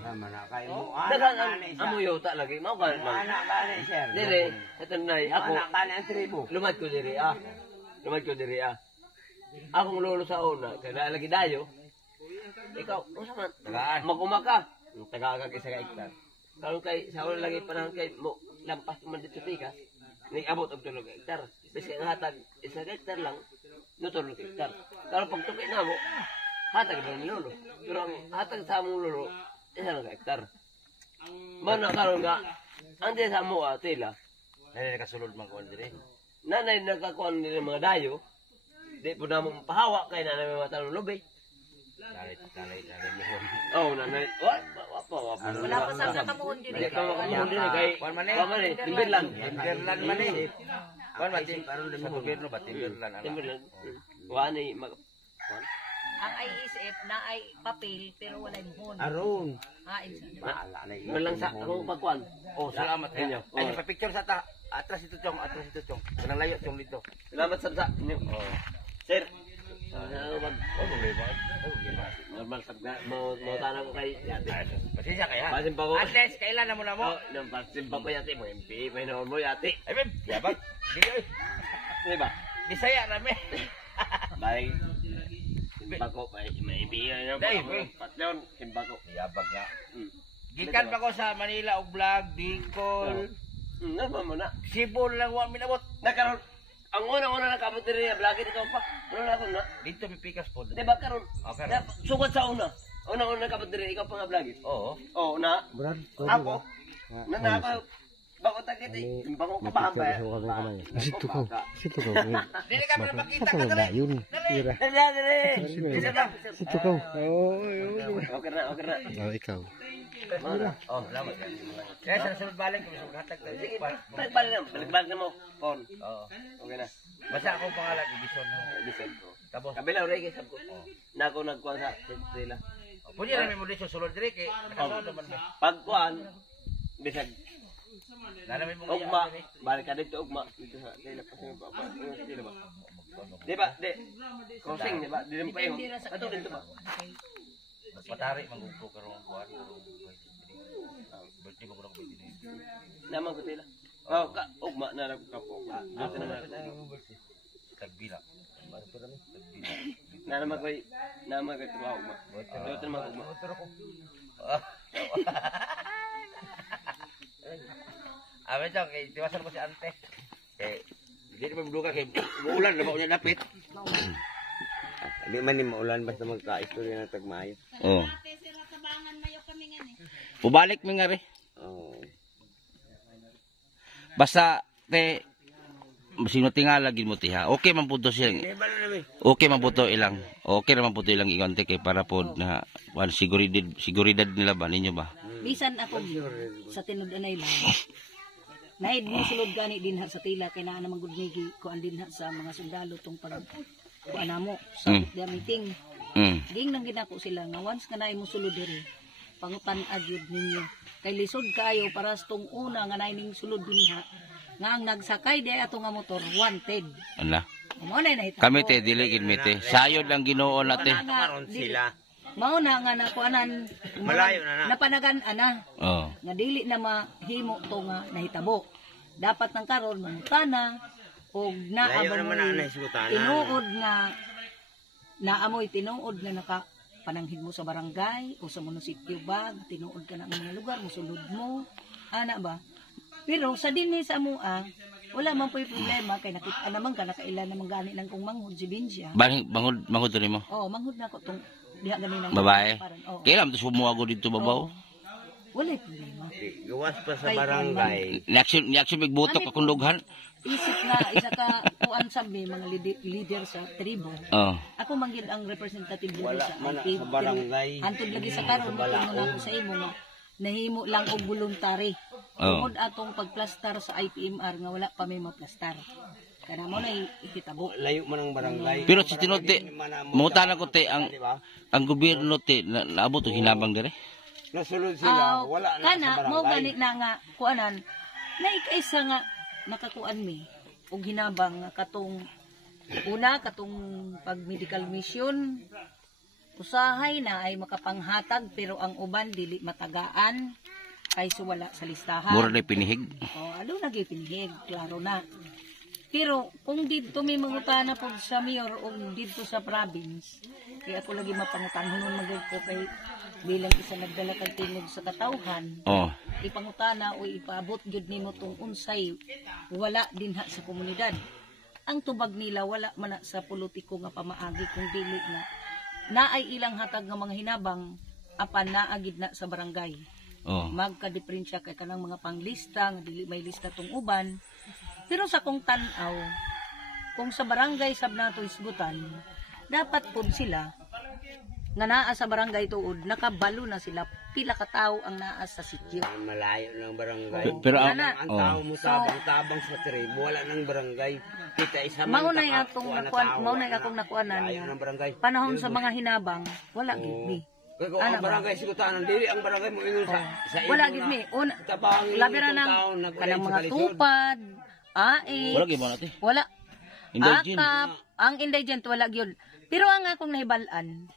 kay mo. dagan ang amo yuta lagi mao ka Anak kani sir. dire ito na ako Anak kani ang tribo. lumad ko diri akong lolo sa una kay lagi dayo ikaw unsa man Tagaan. maguma ka taga ka isa ka hektar karon kay sa una lagi panahon kay mo lampas man dito tikas ni abot og 3 ka hektar bisan ang hatag isa ka hektar lang no 3 ka hektar karon pag tuki na mo hatag na ni lolo pero ang hatag sa among lolo isa lang ka hektar man na karon nga ande sa mo tila Dali nakasulod man kuan dire. nanay nagkakuan nila mga dayo di po na mong pahawa kay nanay may matalong lubi Oh, nanay. Wapa. Wala pa sa nakamuhon din. Hindi ka makamuhon din kay Kuan man eh. Timberland. Timberland man eh. Kuan man sa gobyerno ba Timberland ana. Timberland. Wani mag Ang ISF na ay papel pero wala muhon. Aron. Maala na. Walang sa ako pagkuan. Oh, salamat Inyo. eh. Ay pa picture sa ta. Atras ito chong. Kanang layo chong dito. Salamat sa inyo. Oh. Sir. Oh, problema. Normal sab mo tanong ko kay Yate. Pasensya kaya. Pasin pa ko. Atles kailan na mo na mo? Oh, nang pasin pa ko Yate mo MP, may noon mo Yate. Ay, beb, yabag. Dili oy. Di ba? Bisaya na me. Bye. Simbako pa may ibigay na Dai, ba? Patyon, simbako. Yabag nga. Hmm. Gikan pa ko sa Manila og vlog, Bicol. Naman mo na. Cebu lang wa minabot. Nakaroon. Ang una-una nakabot din niya, vlogger ikaw pa. Wala na ako na. Dito pipikas po. Di ba karon? Okay. Sugod sa una. Una-una nakabot din ikaw pa nga vlogger. Oo. Oo, na. Ako. Na ako. Bakit agad eh? Bako ka ba ba? Situ kau. Dili ka na makita ka dali. Yun. Ira. Dali. Situ kau. Okay na. Oh, ikaw. Oh, salamat. Kaya sa sunod balik kung hatag tayo. Sige, balik na mo. Pon. Oo. Okay na. Basta akong pangalan Edison. Listen ko. Tapos Kabilang reggae sab ko. Na ako nagkuhan sa sila. pwede na mo dito sulod dire kay nakasunod naman ba. Pagkuhan, bisag Nalamin mo ugma, balik ka dito ugma dito sa sila pa sila ba? Di ba? Di. Crossing, di ba? Di rin pa yun. Ato dito ba? Patari mangugpo karong kuan karong birthday ko kurang birthday. Naman ko sila. Oh, ka ugma na lang ka po. Dito na lang. Tagbila. Na naman ko tuwa ugma. Dito naman ugma. Awe jang kay tiwasan mo si ante. Kay dili pa duka kay uulan na ba unya dapit. Di man ni maulan basta magka-istorya na tagmayo. Oh. Pubalik mi nga re. Oh. Basta te sino tingala gid mo tiha. Okay man pud to siya. Okay man pud to ilang. Okay naman pud to ilang ikonte kay para pod na seguridad nila ba ninyo ba? Bisan ako sa tinud-anay lang. Naid mo sulod gani dinha sa tila kay naa naman gud migi kuan dinha sa mga sundalo tong pag kuan namo sa the meeting. Ging nang ginako sila nga once nga naay mo sulod diri pangutan agyud ninyo. Kay lisod kaayo para sa tong una nga naay ning sulod dinha nga ang nagsakay di ato nga motor wanted. Ala. Mo na nahita. Kami te dili gid mi te. Sayod lang Ginoo na te. Karon sila. Mao na nga nakuanan Malayo na na. napanagan ana. Oh. Nga dili na mahimo to nga nahitabo. Dapat nang karon mangutana og Layo naman na naamoy naisgutana. tinuod nga naamoy tinuod nga naka pananghid mo sa barangay o sa munisipyo ba tinuod ka na ang mga lugar mosulod mo ana ba. Pero sa dinhi sa amoa wala man po'y problema kay nakita naman ka nakailan naman gani ng kung manghud si Binsya. Mangod to nimo. Oh, manghud na ko tong diha gani nang Babae. Oh. Kailan to sumuago dito babaw? Wala problema. Gawas pa sa barangay. Ni action bigbutok akong lughan. Isip na isa ka kuan sabi mga leader sa tribo. Oh. Ako manggid ang representative dito Wala sa man IPIB. sa barangay. Antod lagi sa karon tingnan ako sa imo nga nahimo lang og voluntary. Oh. Tungod atong pagplastar sa IPMR nga wala pa may maplastar. Kana mo na ikitabo. Layo man ang barangay. Pero si Tinote, mangutana ko te ang gobyerno te naabot og hinabang dire. Nasulod sila, Ah, wala na kana sa mo barangay. gani na nga kuanan. Naikaisa nga nakakuan mi og hinabang nga katong una katong pag medical mission usahay na ay makapanghatag pero ang uban dili matagaan kaysa wala sa listahan. Mura na pinihig. Oh, ano lagi pinihig, klaro na. Pero kung dito may mangutana po sa mayor o dito sa province, kaya ako lagi mapangutanhon magod ko kay bilang isa nagdala kag tingog sa katawhan. Oh. Ipangutana o ipaabot jud nimo tong unsay wala dinha sa komunidad. Ang tubag nila wala man na sa politiko nga pamaagi kung dili na naay ilang hatag nga mga hinabang apan naagid na sa barangay. Oh. Magka-diferensya kay kanang mga panglista nga dili may lista tong uban. Pero sa kong tan-aw, kung sa barangay sab nato isgutan, dapat pod sila nga naa sa barangay tuod, nakabalo na sila. Pila ka tao ang naa sa sityo. Malayo ng barangay. Pero Ang tao mo tabang sa tribo, wala ng barangay. Kita isa man Maunay akong nakuanan. Malayo ng barangay. Panahon sa mga hinabang, wala gid mi. Kaya kung ang barangay sigutanan, dili ang barangay mo ingon sa Wala gid mi. Labi ra nang kanang mga tupad, ae. Wala gyud natin. Wala. Indigene. Akap, ang indigent wala gyud. Pero ang akong nahibal-an,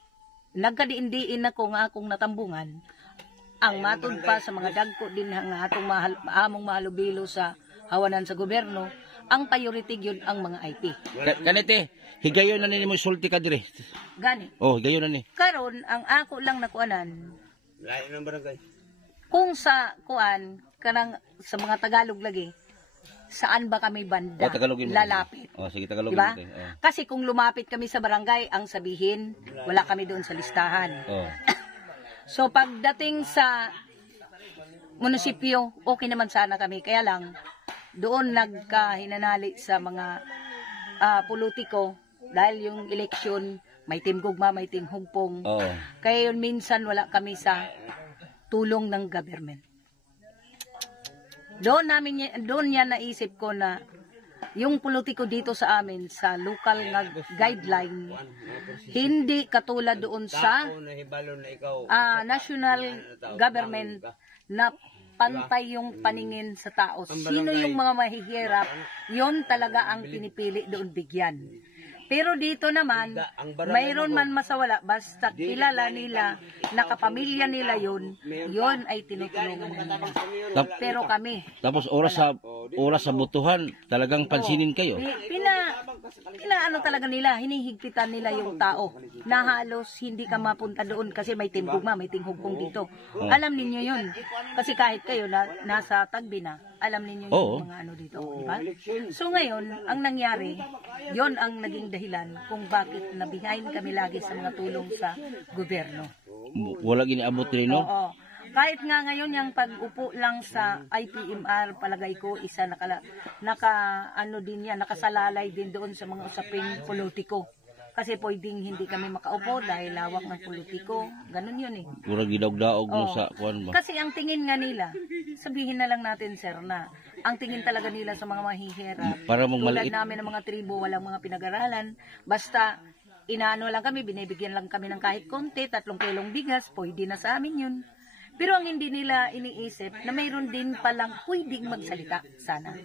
nagkadiin-diin ako nga akong natambungan. Ang matud pa sa mga dagko din nga atong among mahalubilo sa hawanan sa gobyerno, ang priority gyud ang mga IP. Kanete, higayon na nimo sulti ka dire. Gani. Oh, higayon na ni. Karon ang ako lang nakuanan, Layo ng barangay. kung sa kuan kanang sa mga Tagalog lagi, saan ba kami banda Oh, Tagalogin mo. lalapit? Oh, sige Tagalogin Diba? mo. Oh. Kasi kung lumapit kami sa barangay, ang sabihin, wala kami doon sa listahan. Oh. So pagdating sa munisipyo, okay naman sana kami. Kaya lang, doon nagkahinanali sa mga politiko dahil yung eleksyon, may team gugma, may team hugpong. Oh. Kaya yun minsan wala kami sa tulong ng government. Doon niya naisip ko na yung politiko dito sa amin sa local nga guideline hindi katulad doon sa Nahibalo na ikaw. national government na pantay yung paningin sa tao. Sino yung mga mahihirap, yon talaga ang pinipili doon bigyan. Pero dito naman, mayroon man masawala, basta kilala nila, nakapamilya nila yon ay tinutulungan nila. Pero kami, Tapos oras sa butuhan, talagang pansinin kayo. ano talaga nila, hinihigpitan nila yung tao na halos hindi ka mapunta doon kasi may timbugma, may tinghugpong dito. Alam ninyo yun. Kasi kahit kayo nasa Tagbi na, alam ninyo yung mga ano dito. Diba? So ngayon, ang nangyari, yon ang naging dahilan kung bakit na-behind kami lagi sa mga tulong sa gobyerno. Wala giniabot rin, no? Oo. Kahit nga ngayon yung pag-upo lang sa IPMR, palagay ko isa nakasalalay din doon sa mga usaping politiko. Kasi pwedeng hindi kami makaupo dahil lawak ng politiko. Ganun yun eh. Murag gidaog-daog mo Oo. sa kuan ba? Kasi ang tingin nga nila, sabihin na lang natin sir na, ang tingin talaga nila sa mga mahihirap, Para mong tulad maliit. namin ng mga tribo, walang mga pinag-aralan, basta inaano lang kami, binibigyan lang kami ng kahit konti, 3 kilong bigas, pwede na sa amin yun. Pero ang hindi nila iniisip na mayroon din palang pwedeng magsalita sana.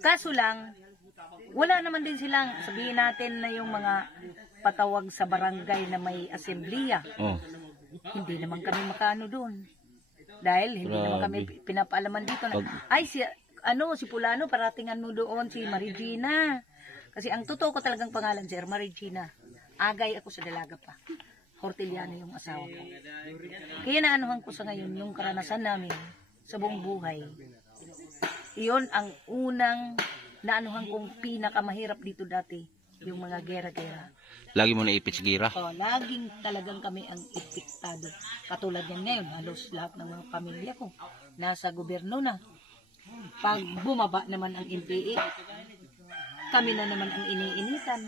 Kaso lang, wala naman din silang, sabihin natin na yung mga patawag sa barangay na may asembleya. Oh. Hindi naman kami makaano doon. Dahil hindi naman kami pinapaalaman dito na, ay si Pulano, paratingan mo doon, si Marigina. Kasi ang totoo ko talagang pangalan, Sir, Marigina. Agay ako sa dalaga pa. Horteliano yung asawa ko. Kaya naanuhan ko sa ngayon yung karanasan namin sa buong buhay. Iyon ang unang naanuhan kong pinakamahirap dito dati, yung mga gera-gera. Lagi mo naipit sa gira. Laging talagang kami ang epektado. Katulad yan ngayon, halos lahat ng mga pamilya ko nasa gobyerno na. Pag bumaba naman ang NPA, kami na naman ang iniinitan.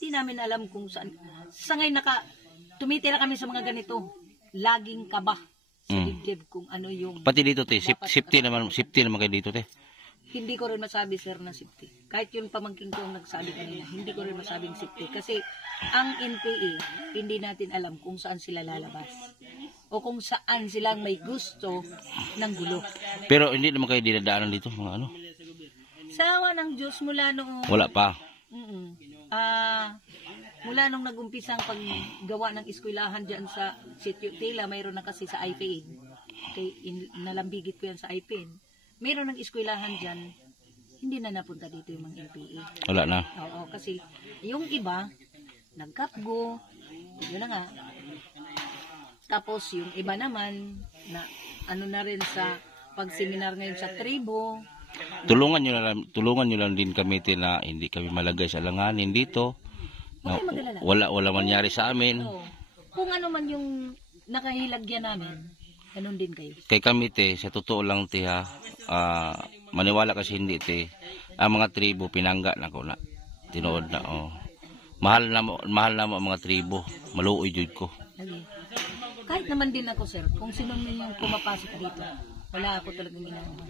Di namin alam kung saan. Sa ngayon tumitira kami sa mga ganito. Laging kaba sa dibdib kung ano yung... Pati dito te, safety naman kayo dito te. Hindi ko rin masabi sir na safety. Kahit yung pamangking ko ang nagsabi kanina, hindi ko rin masabing safety. Kasi ang NPA, hindi natin alam kung saan sila lalabas. O kung saan silang may gusto ng gulo. Pero hindi naman kayo dinadaanan dito, mga ano? Sawa ng Diyos mula noong... Wala pa. Mula nung nag-umpisa ang paggawa ng eskwelahan dyan sa Sitio Tela, mayroon na kasi sa IPN. Nalambigit ko yan sa IPN. Mayroon ng eskwelahan dyan, hindi na napunta dito yung mga NPA. Wala na. Oo, kasi yung iba, nagkapgo, yun na nga. Tapos yung iba naman, na ano na rin sa pagseminar ngayon sa tribo. Tulungan nyo lang din kami na hindi kami malagay sa alanganin dito. Huwag kayo mag-alala. Wala mangyari sa amin. Oo. Kung ano man yung nakahilagyan namin, ganun din kayo. Kay kami te, sa totoo lang te ha, maniwala kasi hindi te, ang mga tribo pinangga na ko na, tinood na oh. mahal na mo ang mga tribo. Maluoy jud ko. Lagi. Kahit naman din ako, sir, kung sino man yung pumapasok dito, wala ako talagang ginagawa.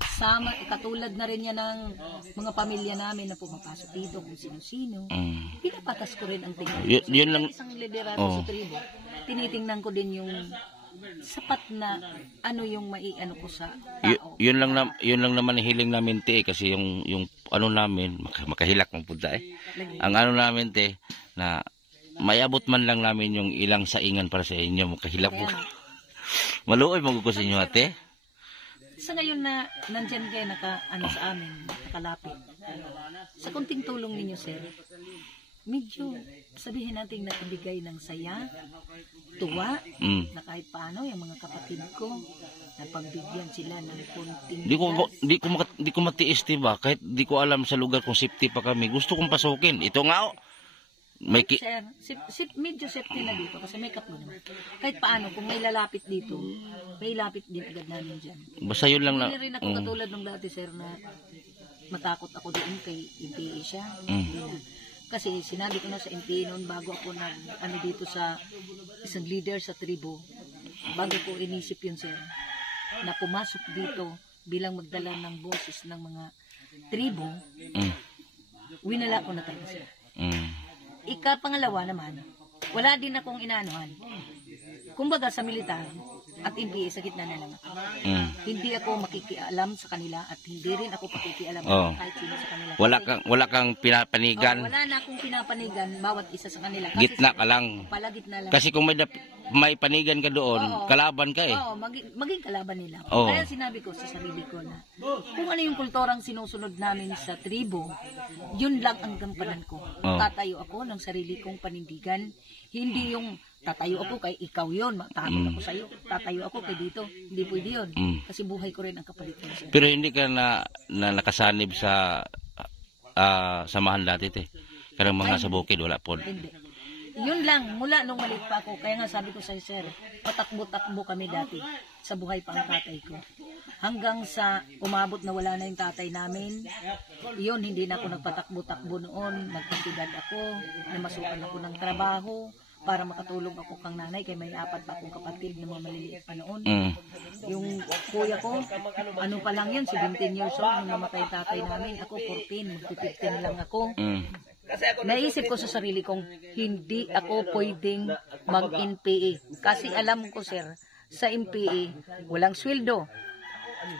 Sama, katulad na rin yan ng mga pamilya namin na pumapasok dito, kung sino-sino. Pinapatas ko rin ang tingin. Yun lang. Isang liderato sa tribo, tinitingnan ko din yung sapat na ano yung maiano ko sa tao. Yun lang naman ang hiling namin te kasi yung ano namin makahilak man pud eh. Ang ano namin te na mayabot man lang namin yung ilang saingan para sa inyo makahilak po. Maluoy magud ko sa inyo ate. Sa ngayon na nandyan kayo ano sa amin, nakalapit. Sa konting tulong ninyo, sir, medyo sabihin natin nakabigay ng saya, tuwa, na kahit paano yung mga kapatid ko, napagbigyan sila ng konting Di ko matiis diba kahit di ko alam sa lugar kung safety pa kami. Gusto kong pasukin. Ito nga Sir, medyo safety na dito kasi may kaplo naman. Kahit paano, kung may lalapit dito, may lapit din agad namin dyan. basta yun lang na. Hindi rin ako katulad ng dati, sir, na matakot ako doon kay NPA siya. Hindi na. Kasi sinabi ko na sa NPA noon bago ako dito sa isang leader sa tribo, bago ko inisip yun, sir, na pumasok dito bilang magdala ng boses ng mga tribo, winala ko na talaga sila. Pangalawa naman, wala din akong inaanuhan. Kumbaga sa militar at NPA sa gitna na lang ako. Hindi ako makikialam sa kanila at hindi rin ako pakikialam kahit sino sa kanila. Wala kang pinapanigan. Wala na akong pinapanigan bawat isa sa kanila. Kasi Gitna ka lang. Palagitna lang. Kasi kung may panigan ka doon, kalaban ka eh. Oo, maging kalaban nila. Oo. Kaya sinabi ko sa sarili ko na kung ano yung kulturang sinusunod namin sa tribo, yun lang ang gampanan ko. Tatayo ako ng sarili kong panindigan. Hindi yung tatayo ako kay ikaw yun, matakot ako sa'yo. Tatayo ako kay dito. Hindi pwede yun. Kasi buhay ko rin ang kapalit ko. Pero hindi ka na nakasanib sa samahan dati te. Karang mga sa bukid wala po. Hindi. Yun lang, mula nung maliit pa ako. Kaya nga sabi ko sa sir, patakbo-takbo kami dati sa buhay pa ang tatay ko. Hanggang sa umabot na wala na yung tatay namin, yun, hindi na ako nagpatakbo-takbo noon. Nagpatidad ako, namasukan ako ng trabaho para makatulong ako kang nanay kaya may 4 pa akong kapatid na mga maliliit pa noon. Yung kuya ko, ano pa lang yun, 17 years old nung namatay tatay namin. Ako 14, magti-15 lang ako. Naisip ko sa sarili kong hindi ako pwedeng mag-NPA. Kasi alam ko, sir, sa NPA, walang sweldo.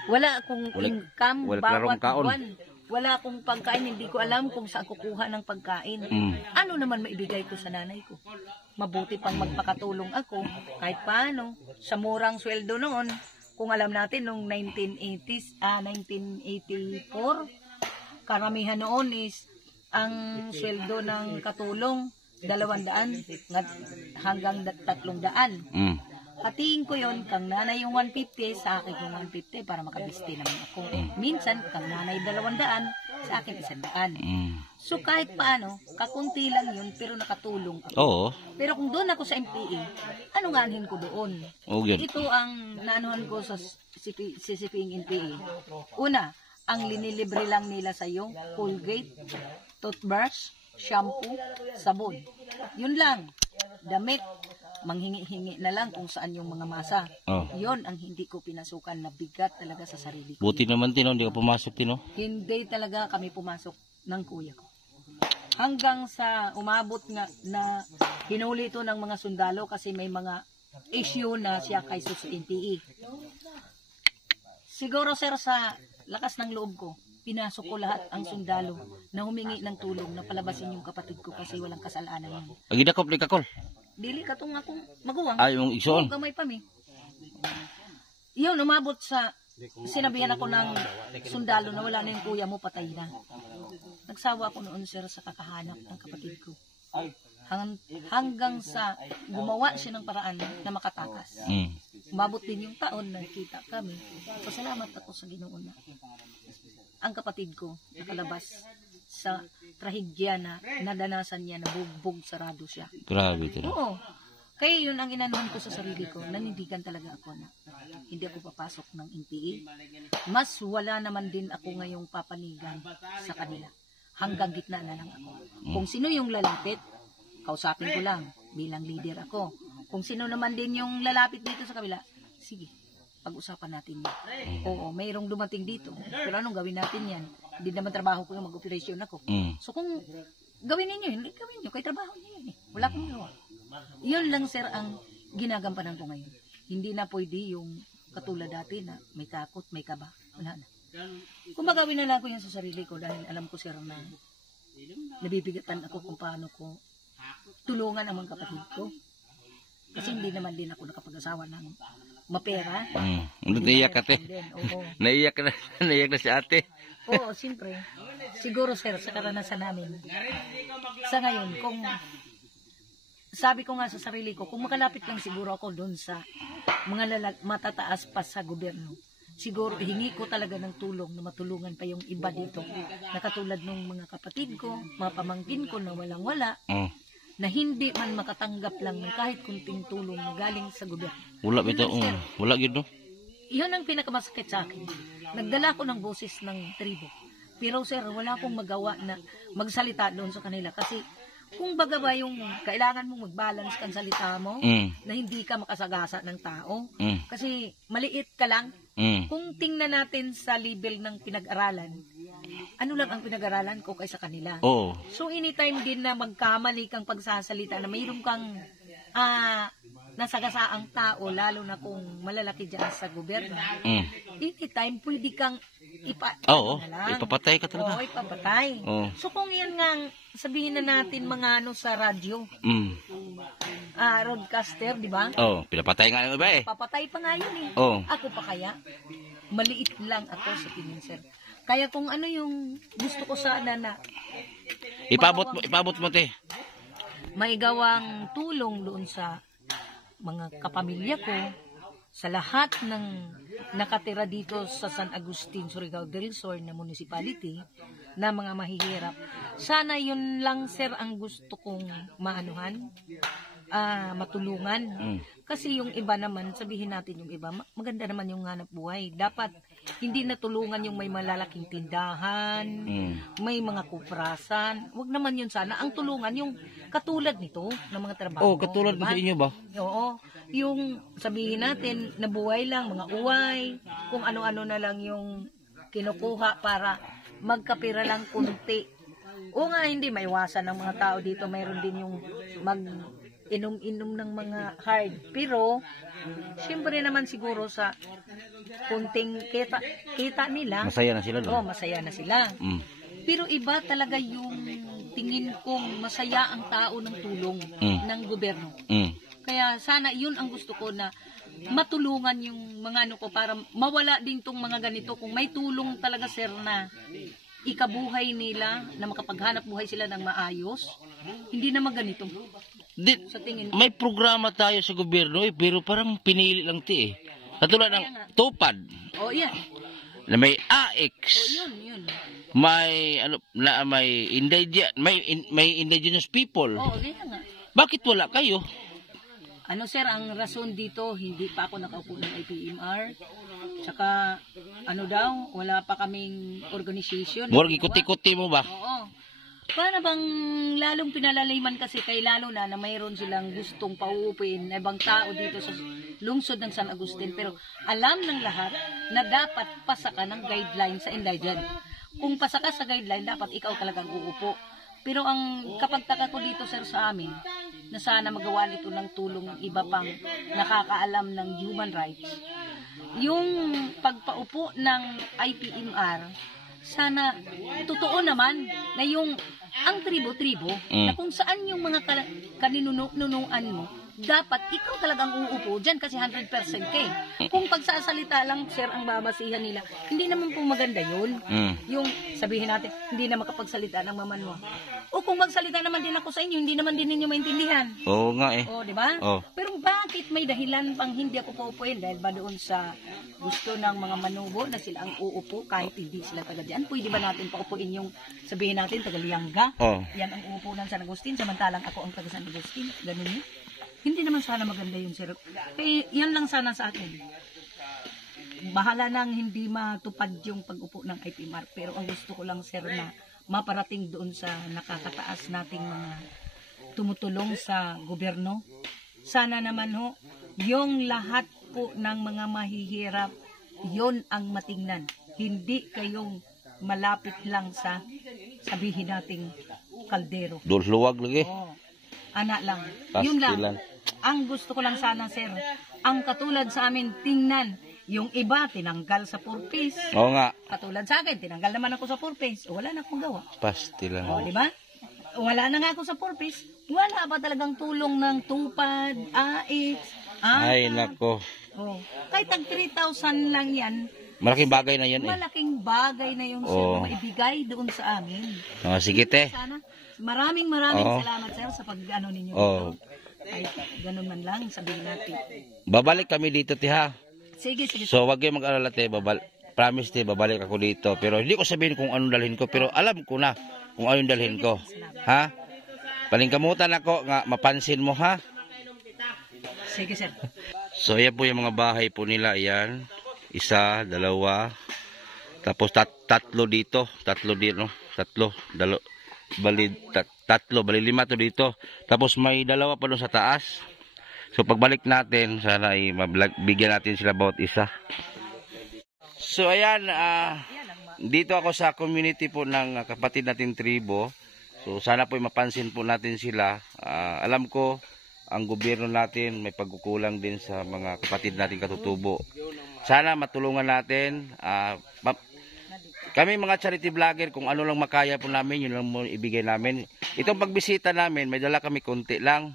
Wala akong income bawat buwan. Wala akong pagkain. Hindi ko alam kung saan kukuha ng pagkain. Ano naman maibigay ko sa nanay ko? Mabuti pang magpakatulong ako kahit paano. Sa murang sweldo noon, kung alam natin, noong 1984, karamihan noon is ang sweldo ng katulong 200 hanggang 300. Hatiin ko yon kang nanay yung 150, sa akin yung 150 para makabiste naman ako. Minsan, kang nanay 200, sa akin 100. So kahit paano, kakunti lang yun, pero nakatulong ako. Oo. Pero kung doon ako sa MPA, ano nga anhin ko doon? Ito ang naanuhan ko sa CCPing MPA. Una, ang linilibre lang nila sa iyo, Colgate, toothbrush, shampoo, sabon. Yun lang. Damit, manghingi-hingi na lang kung saan yung mga masa. Yun ang hindi ko pinasukan na bigat talaga sa sarili ko. Buti naman Tino, hindi ka pumasok Tino. Hindi talaga kami pumasok ng kuya ko. Hanggang sa umabot nga na hinuli ito ng mga sundalo kasi may mga issue na siya kay sa NPA. Siguro sir sa lakas ng loob ko, pinasok ko lahat ang sundalo na humingi ng tulong na palabasin yung kapatid ko kasi walang kasalanan yun. Agidakop ni kakol. Dili ka tong akong maguwang. Yung igsoon. Gamay pa mi. Yun, umabot sa sinabihan ako ng sundalo na wala na yung kuya mo, patay na. Nagsawa ako noon sir sa kakahanap ng kapatid ko. Hanggang sa gumawa siya ng paraan na makatakas. Umabot din yung taon na nakita kami. Pasalamat ako sa Ginoo na ang kapatid ko nakalabas sa trahedya na nadanasan niya na bugbog sarado siya. Grabe Tino. Oo. Kaya yun ang inanuhan ko sa sarili ko. Nanindigan talaga ako na hindi ako papasok ng NPA. Mas wala naman din ako ngayong papanigan sa kanila. hanggang gitna na lang ako. Kung sino yung lalapit, kausapin ko lang bilang leader ako. Kung sino naman din yung lalapit dito sa kabila, sige, pag-usapan natin yan. Oo, mayroong dumating dito. Pero anong gawin natin yan? Hindi naman trabaho ko yung mag-operasyon ako. So kung gawin ninyo, hindi gawin nyo, kay trabaho nyo yun eh. Wala akong gawa. Yun lang sir ang ginagampanan ko ngayon. Hindi na pwede yung katulad dati na may takot, may kaba. Wala na. Kung magawin na lang ko yan sa sarili ko dahil alam ko sir na nabibigatan ako kung paano ko tulungan ang mga kapatid ko. Kasi hindi naman din ako nakapag-asawa ng mapera. Naiyak ka, te. Oo. Naiyak na si ate. Oo, siyempre. Siguro sir, sa karanasan namin. Sa ngayon, kung sabi ko nga sa sarili ko, kung makalapit lang siguro ako doon sa mga matataas pa sa gobyerno, siguro hingi ko talaga ng tulong na matulungan pa yung iba dito. Na katulad ng mga kapatid ko, mga pamangkin ko na walang-wala, na hindi man makatanggap lang ng kahit kunting tulong na galing sa gobyerno. Wala bitaw. Wala gid no. Iyon ang pinakamasakit sa akin. Nagdala ko ng boses ng tribo. Pero sir, wala akong magawa na magsalita doon sa kanila. Kasi kung baga ba yung kailangan mong mag-balance kang salita mo, na hindi ka makasagasa ng tao. Kasi maliit ka lang. Kung tingnan natin sa level ng pinag-aralan, ano lang ang pinag-aralan ko kaysa kanila. Oo. So anytime din na magkamali kang pagsasalita na mayroon kang nasagasaang tao, lalo na kung malalaki dyan sa gobyerno, anytime pwede kang ipapatay ka talaga. Oo, ipapatay. So kung yan nga, sabihin na natin mga sa radyo, broadcaster, di ba? Pinapatay nga ng iba eh. Papatay pa nga yun eh. Ako pa kaya? Maliit lang ako sa tingin, sir. Kaya kung ano yung gusto ko sana na Ipabot mo te. may gawang tulong doon sa mga kapamilya ko, sa lahat ng nakatira dito sa San Agustin, Surigao del Sur na municipality, na mga mahihirap. Sana yun lang sir ang gusto kong maanuhan, matulungan. Kasi yung iba naman, sabihin natin yung iba, maganda naman yung hanap buhay. Dapat hindi natulungan yung may malalaking tindahan, may mga kuprasan. Wag naman yun sana. Ang tulungan yung katulad nito ng mga trabaho. Katulad diba? nito inyo ba? Oo. Yung sabihin natin, nabuhay lang, mga uway, kung ano-ano na lang yung kinukuha para magkapira lang kunti. O nga, hindi maiwasan ng mga tao dito. Mayroon din yung inom-inom ng mga hard. Pero, siyempre naman siguro sa kunting kita nila. Masaya na sila doon. Masaya na sila. Pero iba talaga yung tingin kong masaya ang tao ng tulong ng gobyerno. Kaya sana yun ang gusto ko na matulungan yung mga ko para mawala din tong mga ganito. Kung may tulong talaga sir na ikabuhay nila, na makapaghanap buhay sila ng maayos, hindi naman ganito. Sa tingin ko. May programa tayo sa gobyerno pero parang pinili lang ti eh. Katulad ng Tupad. Yan. Na may AX. Yun. May may indigenous people. Ganyan nga. Bakit wala kayo? Ano sir, ang rason dito, hindi pa ako nakaupo ng IPMR. Tsaka, wala pa kaming organization. Murag ikuti-kuti mo ba? Oo. Para bang lalong pinalaliman kasi kay lalo na mayroon silang gustong pauupin na ibang tao dito sa lungsod ng San Agustin. Pero alam ng lahat na dapat pasa ka ng guideline sa indigent. Kung pasa ka sa guideline, dapat ikaw talagang uupo. Pero ang kapagtaka ko dito sir sa amin, na sana magawa nito ng tulong ng iba pang nakakaalam ng human rights, yung pagpaupo ng IPMR, sana totoo naman na yung ang tribo-tribo, na kung saan yung mga kaninunuan mo, dapat ikaw talagang uupo dyan kasi 100% kay. Kung pagsasalita lang, sir, ang babasihan nila, hindi naman po maganda yun. Yung sabihin natin, hindi na makapagsalita ng maman mo. O kung magsalita naman din ako sa inyo, hindi naman din ninyo maintindihan. Oo nga eh. O, di ba? Pero bakit may dahilan pang hindi ako paupuin? Dahil ba doon sa gusto ng mga manubo na sila ang uupo kahit hindi sila taga dyan? Pwede ba natin paupuin yung sabihin natin taga Lianga? Yan ang uupo ng San Agustin, samantalang ako ang taga San Agustin. Ganun yun. Hindi naman sana maganda yun, sir. Kaya yan lang sana sa akin. Bahala nang hindi matupad yung pag-upo ng IPMR. Pero ang gusto ko lang, sir, na maparating doon sa nakakataas nating mga tumutulong sa gobyerno. Sana naman ho, yung lahat po ng mga mahihirap, yon ang matingnan. Hindi kayong malapit lang sa sabihin nating kaldero. Luwag lagi. Oh, anak lang. Pastilan. Yun lang. Ang gusto ko lang sana, sir, ang katulad sa amin, tingnan, yung iba tinanggal sa 4 piece. Oo nga. Katulad sa akin, tinanggal naman ako sa 4 piece. Wala na akong gawa. Pastilan. O, di ba? Wala na nga ako sa 4 piece. Wala ba talagang tulong ng tupad, AX, Ay, nako. Oh, kahit tag 3,000 lang yan, Malaking bagay na yan eh. malaking bagay na yung sir na maibigay doon sa amin. Sige te. Sana, maraming salamat sir sa pag-ano ninyo. Oh. Ay, ganun man lang, sabihin natin. Babalik kami dito te ha. Sige. So wag kayong mag-alala te, promise te, babalik ako dito. Pero hindi ko sabihin kung anong dalhin ko, pero alam ko na kung anong dalhin ko. Ha? Palingkamutan ako nga mapansin mo ha. Sige, sir. So ayan po yung mga bahay po nila, ayan. 1, 2, tapos tatlo dito, tatlo, bali 5 to dito. Tapos may 2 pa doon sa taas. So pagbalik natin, sana ay bigyan natin sila bawat isa. So ayan, dito ako sa community po ng kapatid natin tribo. So sana po mapansin po natin sila. Alam ko ang gobyerno natin may pagkukulang din sa mga kapatid natin katutubo. Sana matulungan natin. Kami mga charity vlogger, kung ano lang makaya po namin, yun lang mo ibigay namin. Itong pagbisita namin, may dala kami konti lang.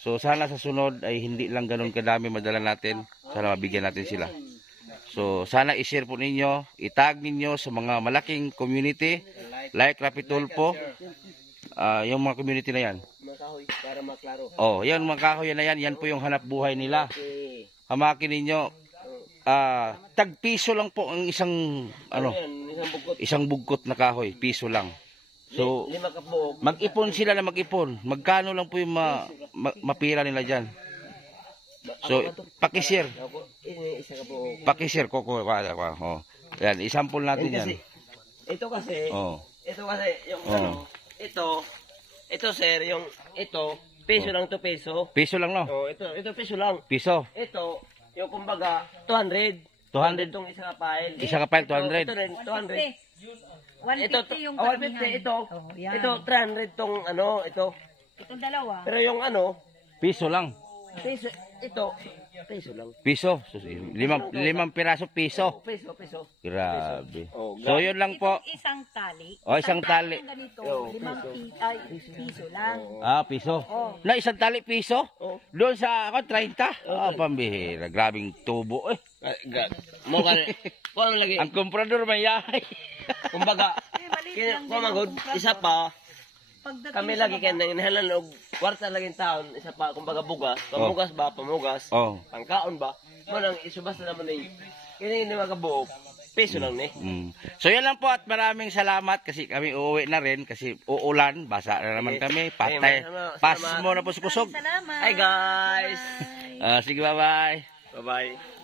So sana sa sunod ay hindi lang ganun kadami madala natin. Sana mabigyan natin sila. So sana i-share po ninyo, itag ninyo sa mga malaking community like Rapitulpo. Yung mga community na yan. Makahoy para maklaro. Oh, yan mga kahoy na yan, yan po yung hanap buhay nila. Hamakin ninyo. Tag-piso lang po ang isang isang bugkot na kahoy, piso lang. So 5 kabuok. mag-ipon sila na mag-ipon. Magkano lang po yung mapira nila diyan. So paki-share. Isa kabuok. Paki-share ko. Oh. Yan, i-sample natin yan. Ito kasi yung ito sir, yung ito peso lang to peso. Piso lang no. Oh, ito peso lang. Piso. Ito yung kumbaga 200. 200 itong isa ka file. Isa ka file, 200. Ito rin 200. 150 yung 150 ito. Oh, yan. Ito 300 tong ito. Itong dalawa. Pero yung Piso lang. peso ito peso lang. Piso. So, 5 piraso piso. Peso. Grabe. Oh, So yun lang po. Itong isang tali. Isang tali. Yung ganito, Oh, 5 piso lang. Piso. Oh. Na isang tali piso? Oh. Doon sa 30? Pambihira. Grabing tubo eh. Mo kan kuan lagi. Ang komprador may yahay. Kumbaga maliit lang din ang magod kumpra isa pa Pagdating kami sa lagi kay nahalan og kwarta lagi taon isa pa kumbaga bugas, pamugas. Oh. Pangkaon ba? Mo nang isubas na naman ni kini ni mga buok. Peso lang ni. So yan lang po at maraming salamat kasi kami uuwi na rin kasi uulan, basa na naman kami, patay. Pas mo na po sa kusog. Salamat. Hi guys. Sige, bye-bye. Bye-bye.